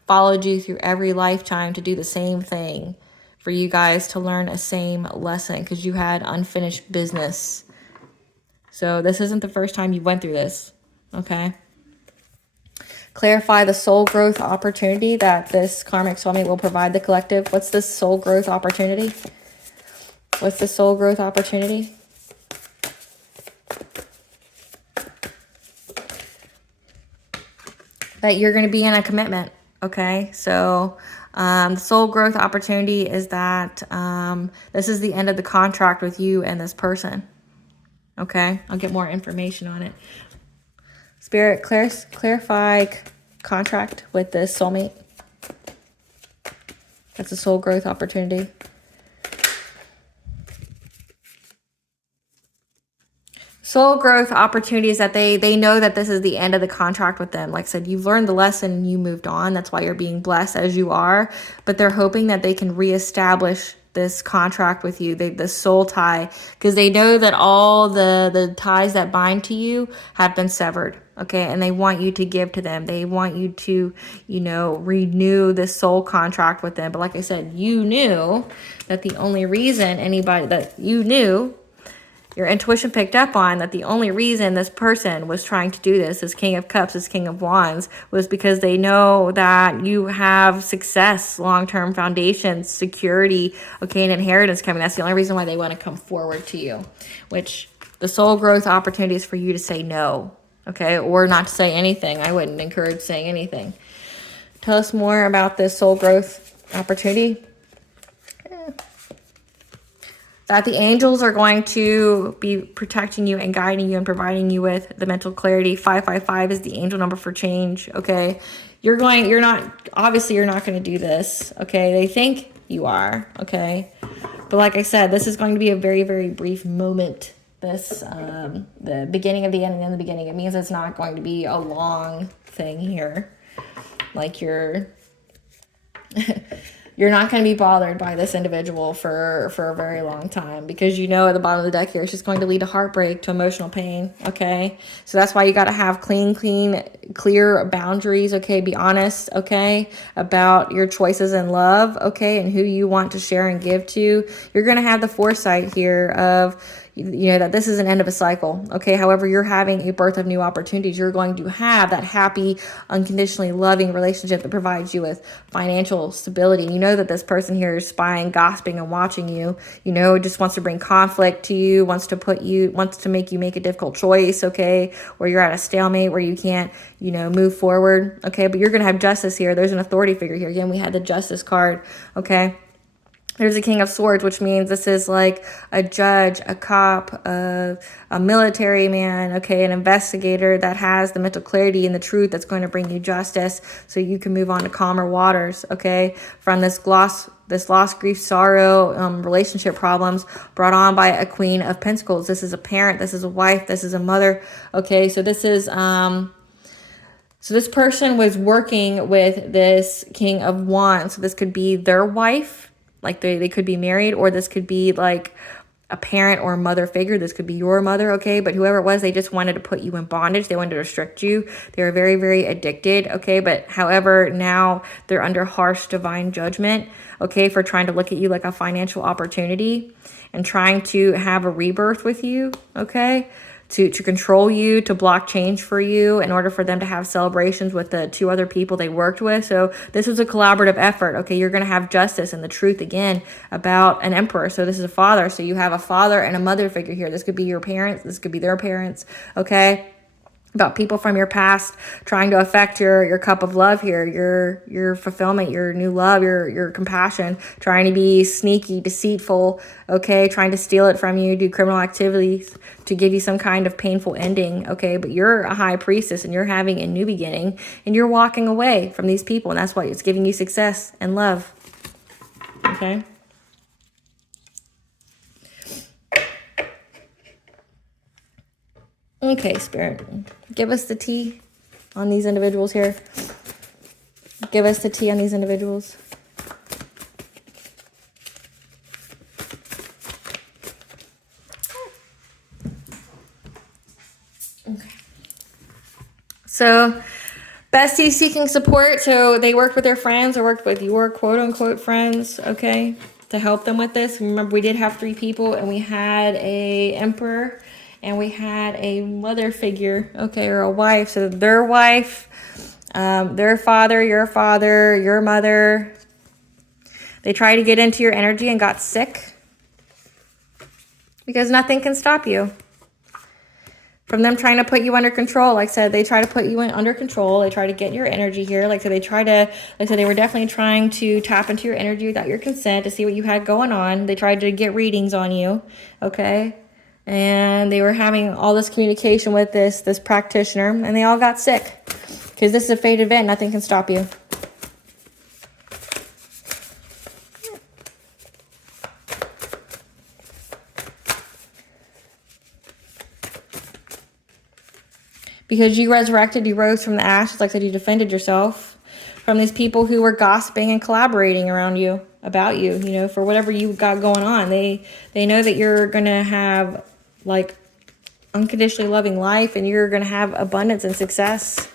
followed you through every lifetime to do the same thing, for you guys to learn a same lesson, because you had unfinished business. So this isn't the first time you went through this, okay? Clarify the soul growth opportunity that this karmic soulmate will provide the collective. What's this soul growth opportunity? What's the soul growth opportunity? That you're going to be in a commitment, okay? So the soul growth opportunity is that this is the end of the contract with you and this person. Okay, I'll get more information on it. Spirit, clarify contract with this soulmate. That's a soul growth opportunity. Soul growth opportunities that they know that this is the end of the contract with them. Like I said, you've learned the lesson and you moved on. That's why you're being blessed as you are. But they're hoping that they can reestablish this contract with you, the soul tie, because they know that all the ties that bind to you have been severed, okay, and they want you to give to them. They want you to, you know, renew this soul contract with them. But like I said, you knew that the only reason your intuition picked up on that the only reason this person was trying to do this King of Cups, this King of Wands, was because they know that you have success, long-term foundations, security, okay, and inheritance coming. That's the only reason why they want to come forward to you, which the soul growth opportunity is for you to say no, okay, or not to say anything. I wouldn't encourage saying anything. Tell us more about this soul growth opportunity. That the angels are going to be protecting you and guiding you and providing you with the mental clarity. 555 is the angel number for change, okay? You're not going to do this, okay? They think you are, okay? But like I said, this is going to be a very, very brief moment. This, the beginning of the end and then the beginning. It means it's not going to be a long thing here. Like you're not going to be bothered by this individual for a very long time, because you know at the bottom of the deck here, it's just going to lead to heartbreak, to emotional pain, okay? So that's why you got to have clear boundaries, okay? Be honest, okay, about your choices in love, okay, and who you want to share and give to. You're going to have the foresight here of, you know, that this is an end of a cycle, okay? However, you're having a birth of new opportunities. You're going to have that happy, unconditionally loving relationship that provides you with financial stability. You know that this person here is spying, gossiping, and watching you. You know, just wants to bring conflict to you, wants to make you make a difficult choice, okay? Where you're at a stalemate, where you can't, you know, move forward, okay? But you're going to have justice here. There's an authority figure here. Again, we had the justice card, okay? There's a King of Swords, which means this is like a judge, a cop, a military man, okay, an investigator that has the mental clarity and the truth that's going to bring you justice so you can move on to calmer waters, okay, from this loss, grief, sorrow, relationship problems brought on by a Queen of Pentacles. This is a parent, this is a wife, this is a mother, okay, so this is... So this person was working with this King of Wands. So this could be their wife, like they could be married, or this could be like a parent or a mother figure. This could be your mother, okay? But whoever it was, they just wanted to put you in bondage. They wanted to restrict you. They were very, very addicted, okay? But however, now they're under harsh divine judgment, okay, for trying to look at you like a financial opportunity and trying to have a rebirth with you, okay? To control you, to block change for you in order for them to have celebrations with the 2 other people they worked with. So this was a collaborative effort. Okay, you're going to have justice and the truth again about an emperor. So this is a father. So you have a father and a mother figure here. This could be your parents. This could be their parents. Okay. About people from your past trying to affect your cup of love here, your fulfillment, your new love, your compassion, trying to be sneaky, deceitful, okay, trying to steal it from you, do criminal activities to give you some kind of painful ending, okay, but you're a high priestess and you're having a new beginning and you're walking away from these people, and that's why it's giving you success and love, okay? Okay, Spirit, give us the tea on these individuals here. Give us the tea on these individuals. Okay. So, besties seeking support. So, they worked with their friends or worked with your quote-unquote friends, okay, to help them with this. Remember, we did have 3 people, and we had a emperor, and we had a mother figure, okay, or a wife. So their wife, their father, your mother, they tried to get into your energy and got sick because nothing can stop you from them trying to put you under control. Like I said, they try to put you under control. They try to get your energy here. Like I said, they were definitely trying to tap into your energy without your consent to see what you had going on. They tried to get readings on you, okay? And they were having all this communication with this practitioner, and they all got sick because this is a fate event. Nothing can stop you. Because you resurrected, you rose from the ashes, like I said, you defended yourself from these people who were gossiping and collaborating around you, about you, you know, for whatever you got going on. They know that you're going to have like unconditionally loving life and you're going to have abundance and success.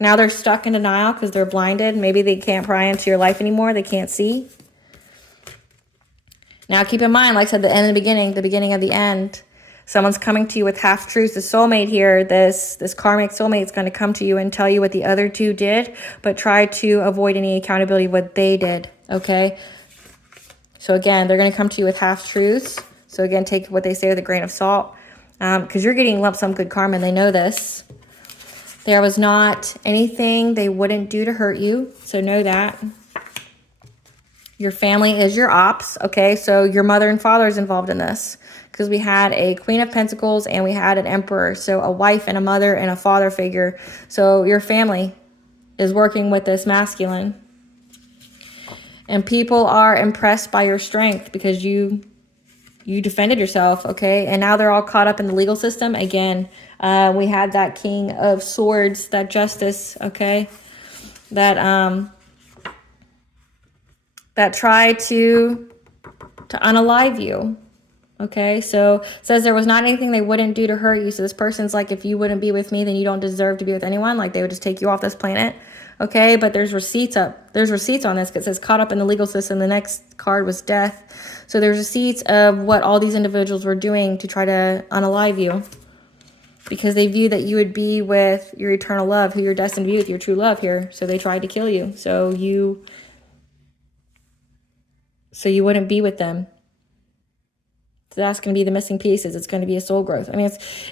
Now they're stuck in denial because they're blinded. Maybe they can't pry into your life anymore. They can't see. Now keep in mind, like I said, the end and the beginning of the end. Someone's coming to you with half-truths. The soulmate here, this karmic soulmate is going to come to you and tell you what the other 2 did, but try to avoid any accountability of what they did, okay? So again, they're going to come to you with half-truths. So again, take what they say with a grain of salt, because you're getting lump sum good karma, and they know this. There was not anything they wouldn't do to hurt you, so know that. Your family is your ops, okay? So your mother and father is involved in this, because we had a Queen of Pentacles and we had an Emperor, so a wife and a mother and a father figure. So your family is working with this masculine. And people are impressed by your strength because you defended yourself, okay? And now they're all caught up in the legal system. Again, we had that King of Swords, that justice, okay? That tried to unalive you, okay? So it says there was not anything they wouldn't do to hurt you. So this person's like, if you wouldn't be with me, then you don't deserve to be with anyone. Like they would just take you off this planet. Okay, but there's receipts on this. It says caught up in the legal system. The next card was death. So there's receipts of what all these individuals were doing to try to unalive you, because they view that you would be with your eternal love, who you're destined to be with, your true love here. So they tried to kill you. So you wouldn't be with them. So that's going to be the missing pieces. It's going to be a soul growth. I mean,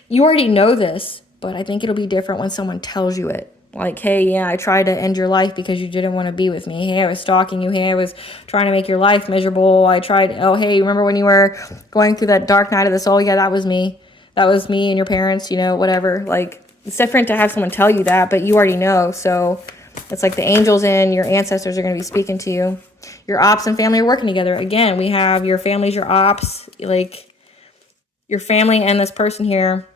you already know this, but I think it'll be different when someone tells you it. Like, hey, yeah, I tried to end your life because you didn't want to be with me. Hey, I was stalking you. Hey, I was trying to make your life miserable. I tried. Oh, hey, remember when you were going through that dark night of the soul? Yeah, that was me. That was me and your parents, you know, whatever. Like, it's different to have someone tell you that, but you already know. So it's like the angels and your ancestors are going to be speaking to you. Your ops and family are working together. Again, we have your families, your ops, like your family and this person here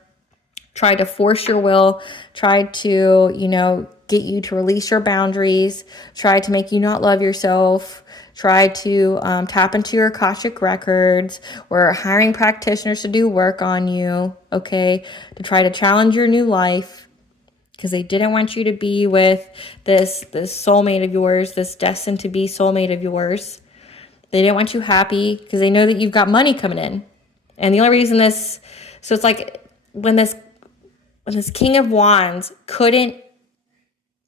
tried to force your will, tried to, you know, get you to release your boundaries, tried to make you not love yourself, tried to tap into your Akashic records, were hiring practitioners to do work on you, okay, to try to challenge your new life, because they didn't want you to be with this soulmate of yours, this destined to be soulmate of yours. They didn't want you happy because they know that you've got money coming in. And the only reason so it's like when this King of Wands couldn't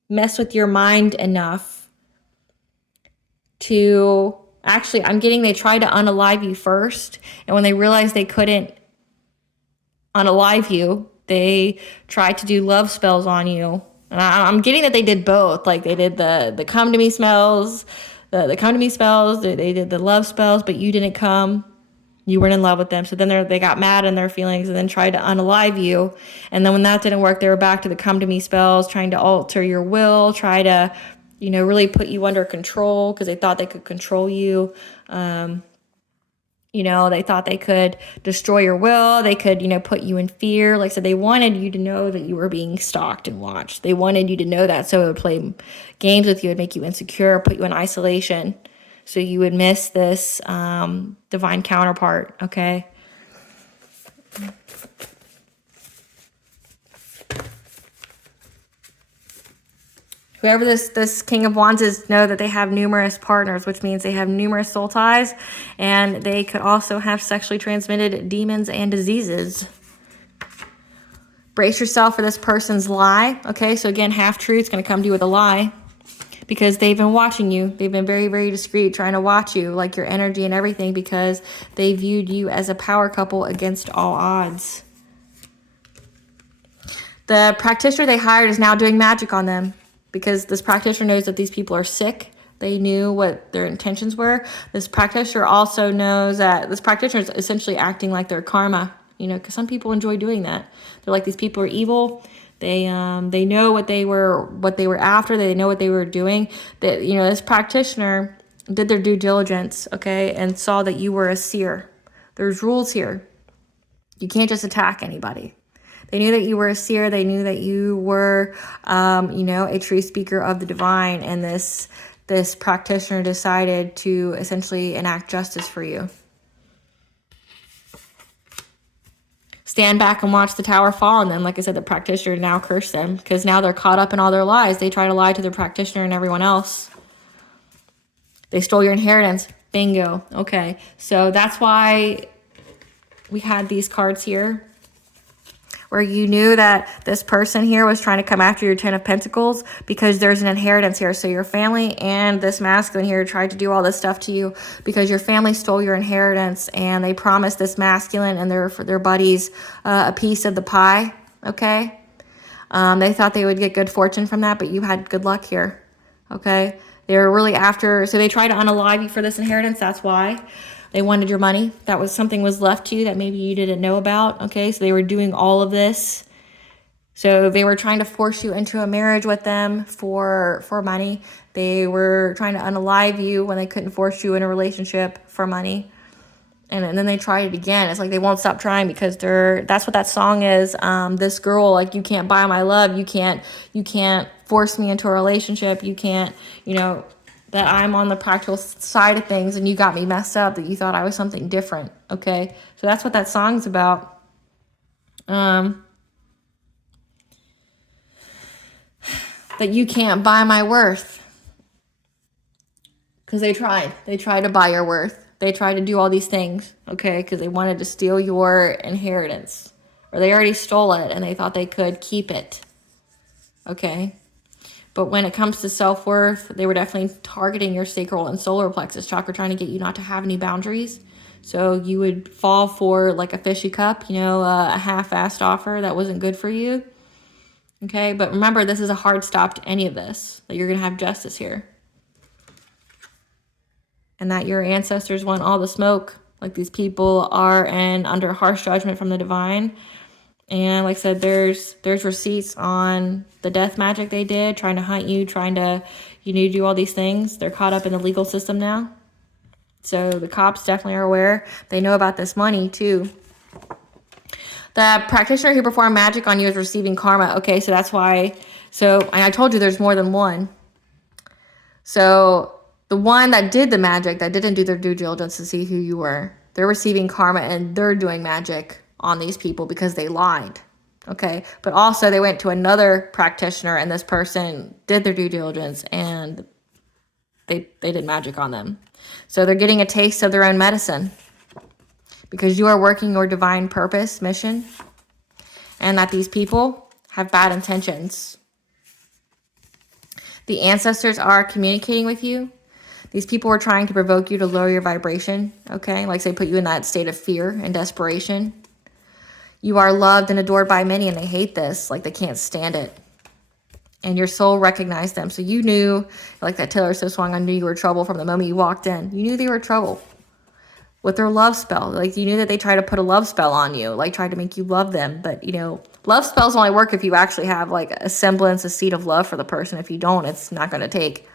mess with your mind enough to, actually, I'm getting they tried to unalive you first. And when they realized they couldn't unalive you, they tried to do love spells on you. And I'm getting that they did both. Like they did the come to me spells, the come to me spells, they did the love spells, but you didn't come. You weren't in love with them. So then they got mad in their feelings and then tried to unalive you. And then when that didn't work, they were back to the come to me spells, trying to alter your will, try to, really put you under control because they thought they could control you. They thought they could destroy your will. They could, put you in fear. Like I said, they wanted you to know that you were being stalked and watched. They wanted you to know that. So it would play games with you. It would make you insecure, put you in isolation. So you would miss this divine counterpart, okay? Whoever this King of Wands is, know that they have numerous partners, which means they have numerous soul ties, and they could also have sexually transmitted demons and diseases. Brace yourself for this person's lie, okay? So again, half-truth's going to come to you with a lie because they've been watching you. They've been very, very discreet, trying to watch you, like your energy and everything, because they viewed you as a power couple against all odds. The practitioner they hired is now doing magic on them, because this practitioner knows that these people are sick. They knew what their intentions were. This practitioner also knows that this practitioner is essentially acting like their karma, because some people enjoy doing that. They're like, these people are evil. They know what they were after. They know what they were doing. That this practitioner did their due diligence, okay, and saw that you were a seer. There's rules here. You can't just attack anybody. They knew that you were a seer. They knew that you were, a true speaker of the divine. And this practitioner decided to essentially enact justice for you. Stand back and watch the tower fall. And then, like I said, the practitioner now cursed them because now they're caught up in all their lies. They try to lie to the practitioner and everyone else. They stole your inheritance. Bingo. Okay. So that's why we had these cards here, where you knew that this person here was trying to come after your 10 of Pentacles because there's an inheritance here. So your family and this masculine here tried to do all this stuff to you because your family stole your inheritance and they promised this masculine and their buddies a piece of the pie, okay? They thought they would get good fortune from that, but you had good luck here, okay? They were really after, so they tried to unalive you for this inheritance. That's why. They wanted your money. That was something was left to you that maybe you didn't know about. Okay, so they were doing all of this. So they were trying to force you into a marriage with them for money. They were trying to unalive you when they couldn't force you in a relationship for money. And then they tried it again. It's like they won't stop trying because that's what that song is. This girl, like, you can't buy my love. You can't force me into a relationship. You can't, that I'm on the practical side of things and you got me messed up, that you thought I was something different, okay? So that's what that song's about. That you can't buy my worth. Because they tried. They tried to buy your worth. They tried to do all these things, okay? Because they wanted to steal your inheritance. Or they already stole it and they thought they could keep it, okay? But when it comes to self-worth, they were definitely targeting your sacral and solar plexus chakra, trying to get you not to have any boundaries. So you would fall for like a fishy cup, a half-assed offer that wasn't good for you. Okay, but remember, this is a hard stop to any of this, that you're going to have justice here. And that your ancestors want all the smoke. Like, these people are under harsh judgment from the divine. And like I said, there's receipts on the death magic they did, trying to hunt you, trying to, do all these things. They're caught up in the legal system now. So the cops definitely are aware. They know about this money too. The practitioner who performed magic on you is receiving karma. Okay, so that's why So, and I told you there's more than one. So the one that did the magic, that didn't do their due diligence to see who you were, they're receiving karma and they're doing magic on these people because they lied. Okay. But also they went to another practitioner and this person did their due diligence and they did magic on them. So they're getting a taste of their own medicine because you are working your divine purpose, mission, and that these people have bad intentions. The ancestors are communicating with you. These people are trying to provoke you to lower your vibration, okay? Like they put you in that state of fear and desperation. You are loved and adored by many and they hate this, like they can't stand it. And your soul recognized them. So you knew, like that Taylor Swift song, I knew you were trouble from the moment you walked in. You knew they were trouble with their love spell. Like you knew that they tried to put a love spell on you, like tried to make you love them. But you know, love spells only work if you actually have like a semblance, a seed of love for the person. If you don't, it's not going to take.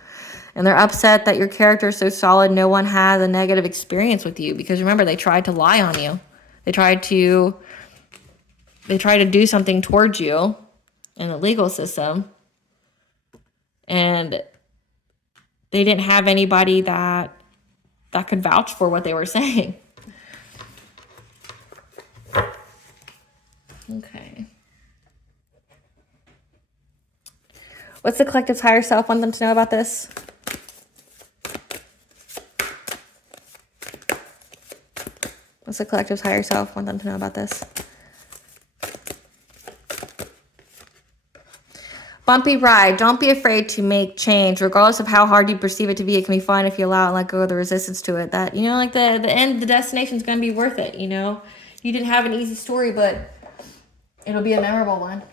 And they're upset that your character is so solid, no one has a negative experience with you. Because remember, they tried to lie on you. They tried to do something towards you in the legal system. And they didn't have anybody that could vouch for what they were saying. Okay. What's the collective's higher self want them to know about this? What's the collective's higher self want them to know about this? Bumpy ride. Don't be afraid to make change. Regardless of how hard you perceive it to be, it can be fun if you allow it and let go of the resistance to it. That, you know, like the end, the destination is going to be worth it, you know? You didn't have an easy story, but it'll be a memorable one.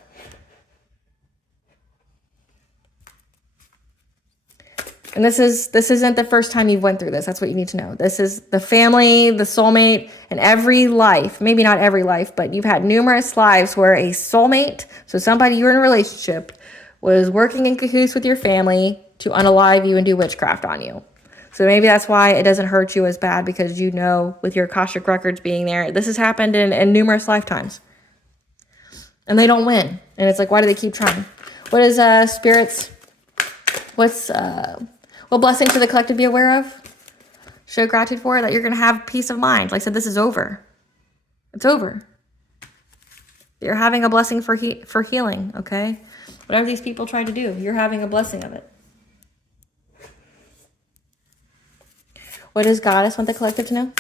And this isn't the first time you've went through this. That's what you need to know. This is the family, the soulmate, and every life. Maybe not every life, but you've had numerous lives where a soulmate, so somebody you're in a relationship, was working in cahoots with your family to unalive you and do witchcraft on you. So maybe that's why it doesn't hurt you as bad, because you know, with your Akashic records being there, this has happened in numerous lifetimes. And they don't win. And it's like, why do they keep trying? What is spirits? What blessings should the collective be aware of? Show gratitude for? That you're going to have peace of mind. Like I said, this is over. It's over. You're having a blessing for healing, okay? Whatever these people try to do, you're having a blessing of it. What does Goddess want the collective to know?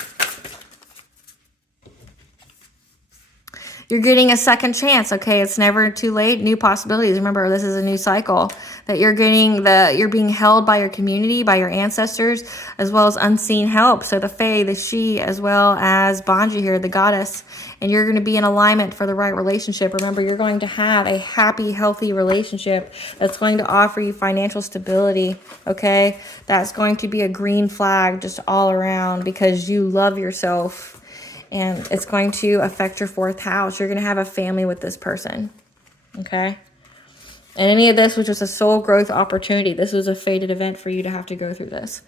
You're getting a second chance, okay? It's never too late. New possibilities. Remember, this is a new cycle. That you're being held by your community, by your ancestors, as well as unseen help. So the Fae, the She, as well as Bonji here, the Goddess. And you're going to be in alignment for the right relationship. Remember, you're going to have a happy, healthy relationship that's going to offer you financial stability, okay? That's going to be a green flag just all around because you love yourself. And it's going to affect your fourth house. You're going to have a family with this person. Okay? And any of this was just a soul growth opportunity. This was a fated event for you to have to go through this.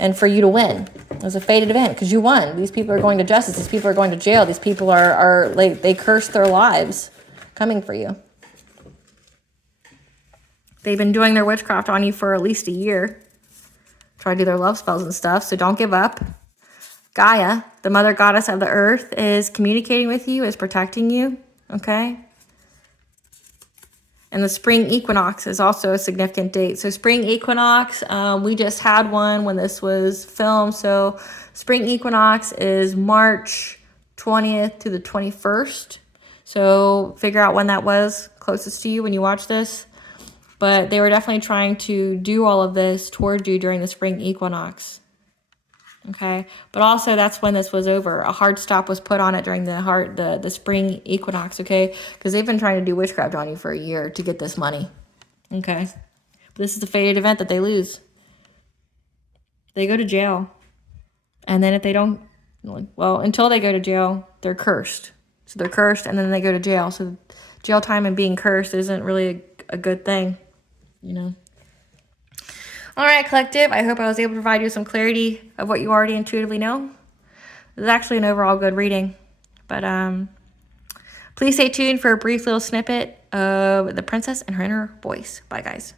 And for you to win. It was a fated event because you won. These people are going to justice. These people are going to jail. These people are like, they cursed their lives coming for you. They've been doing their witchcraft on you for at least a year. Try to do their love spells and stuff. So don't give up. Gaia, the mother goddess of the earth, is communicating with you, is protecting you, okay? And the spring equinox is also a significant date. So spring equinox, we just had one when this was filmed. So spring equinox is March 20th to the 21st. So figure out when that was closest to you when you watch this. But they were definitely trying to do all of this towards you during the spring equinox. Okay, but also that's when this was over. A hard stop was put on it during the spring equinox, okay? Because they've been trying to do witchcraft on you for a year to get this money, okay? But this is the fated event that they lose. They go to jail. And then if they don't, well, until they go to jail, they're cursed. So they're cursed and then they go to jail. So jail time and being cursed isn't really a good thing, you know? All right, collective, I hope I was able to provide you some clarity of what you already intuitively know. This is actually an overall good reading, but I'm Please stay tuned for a brief little snippet of the princess and her inner voice. Bye, guys.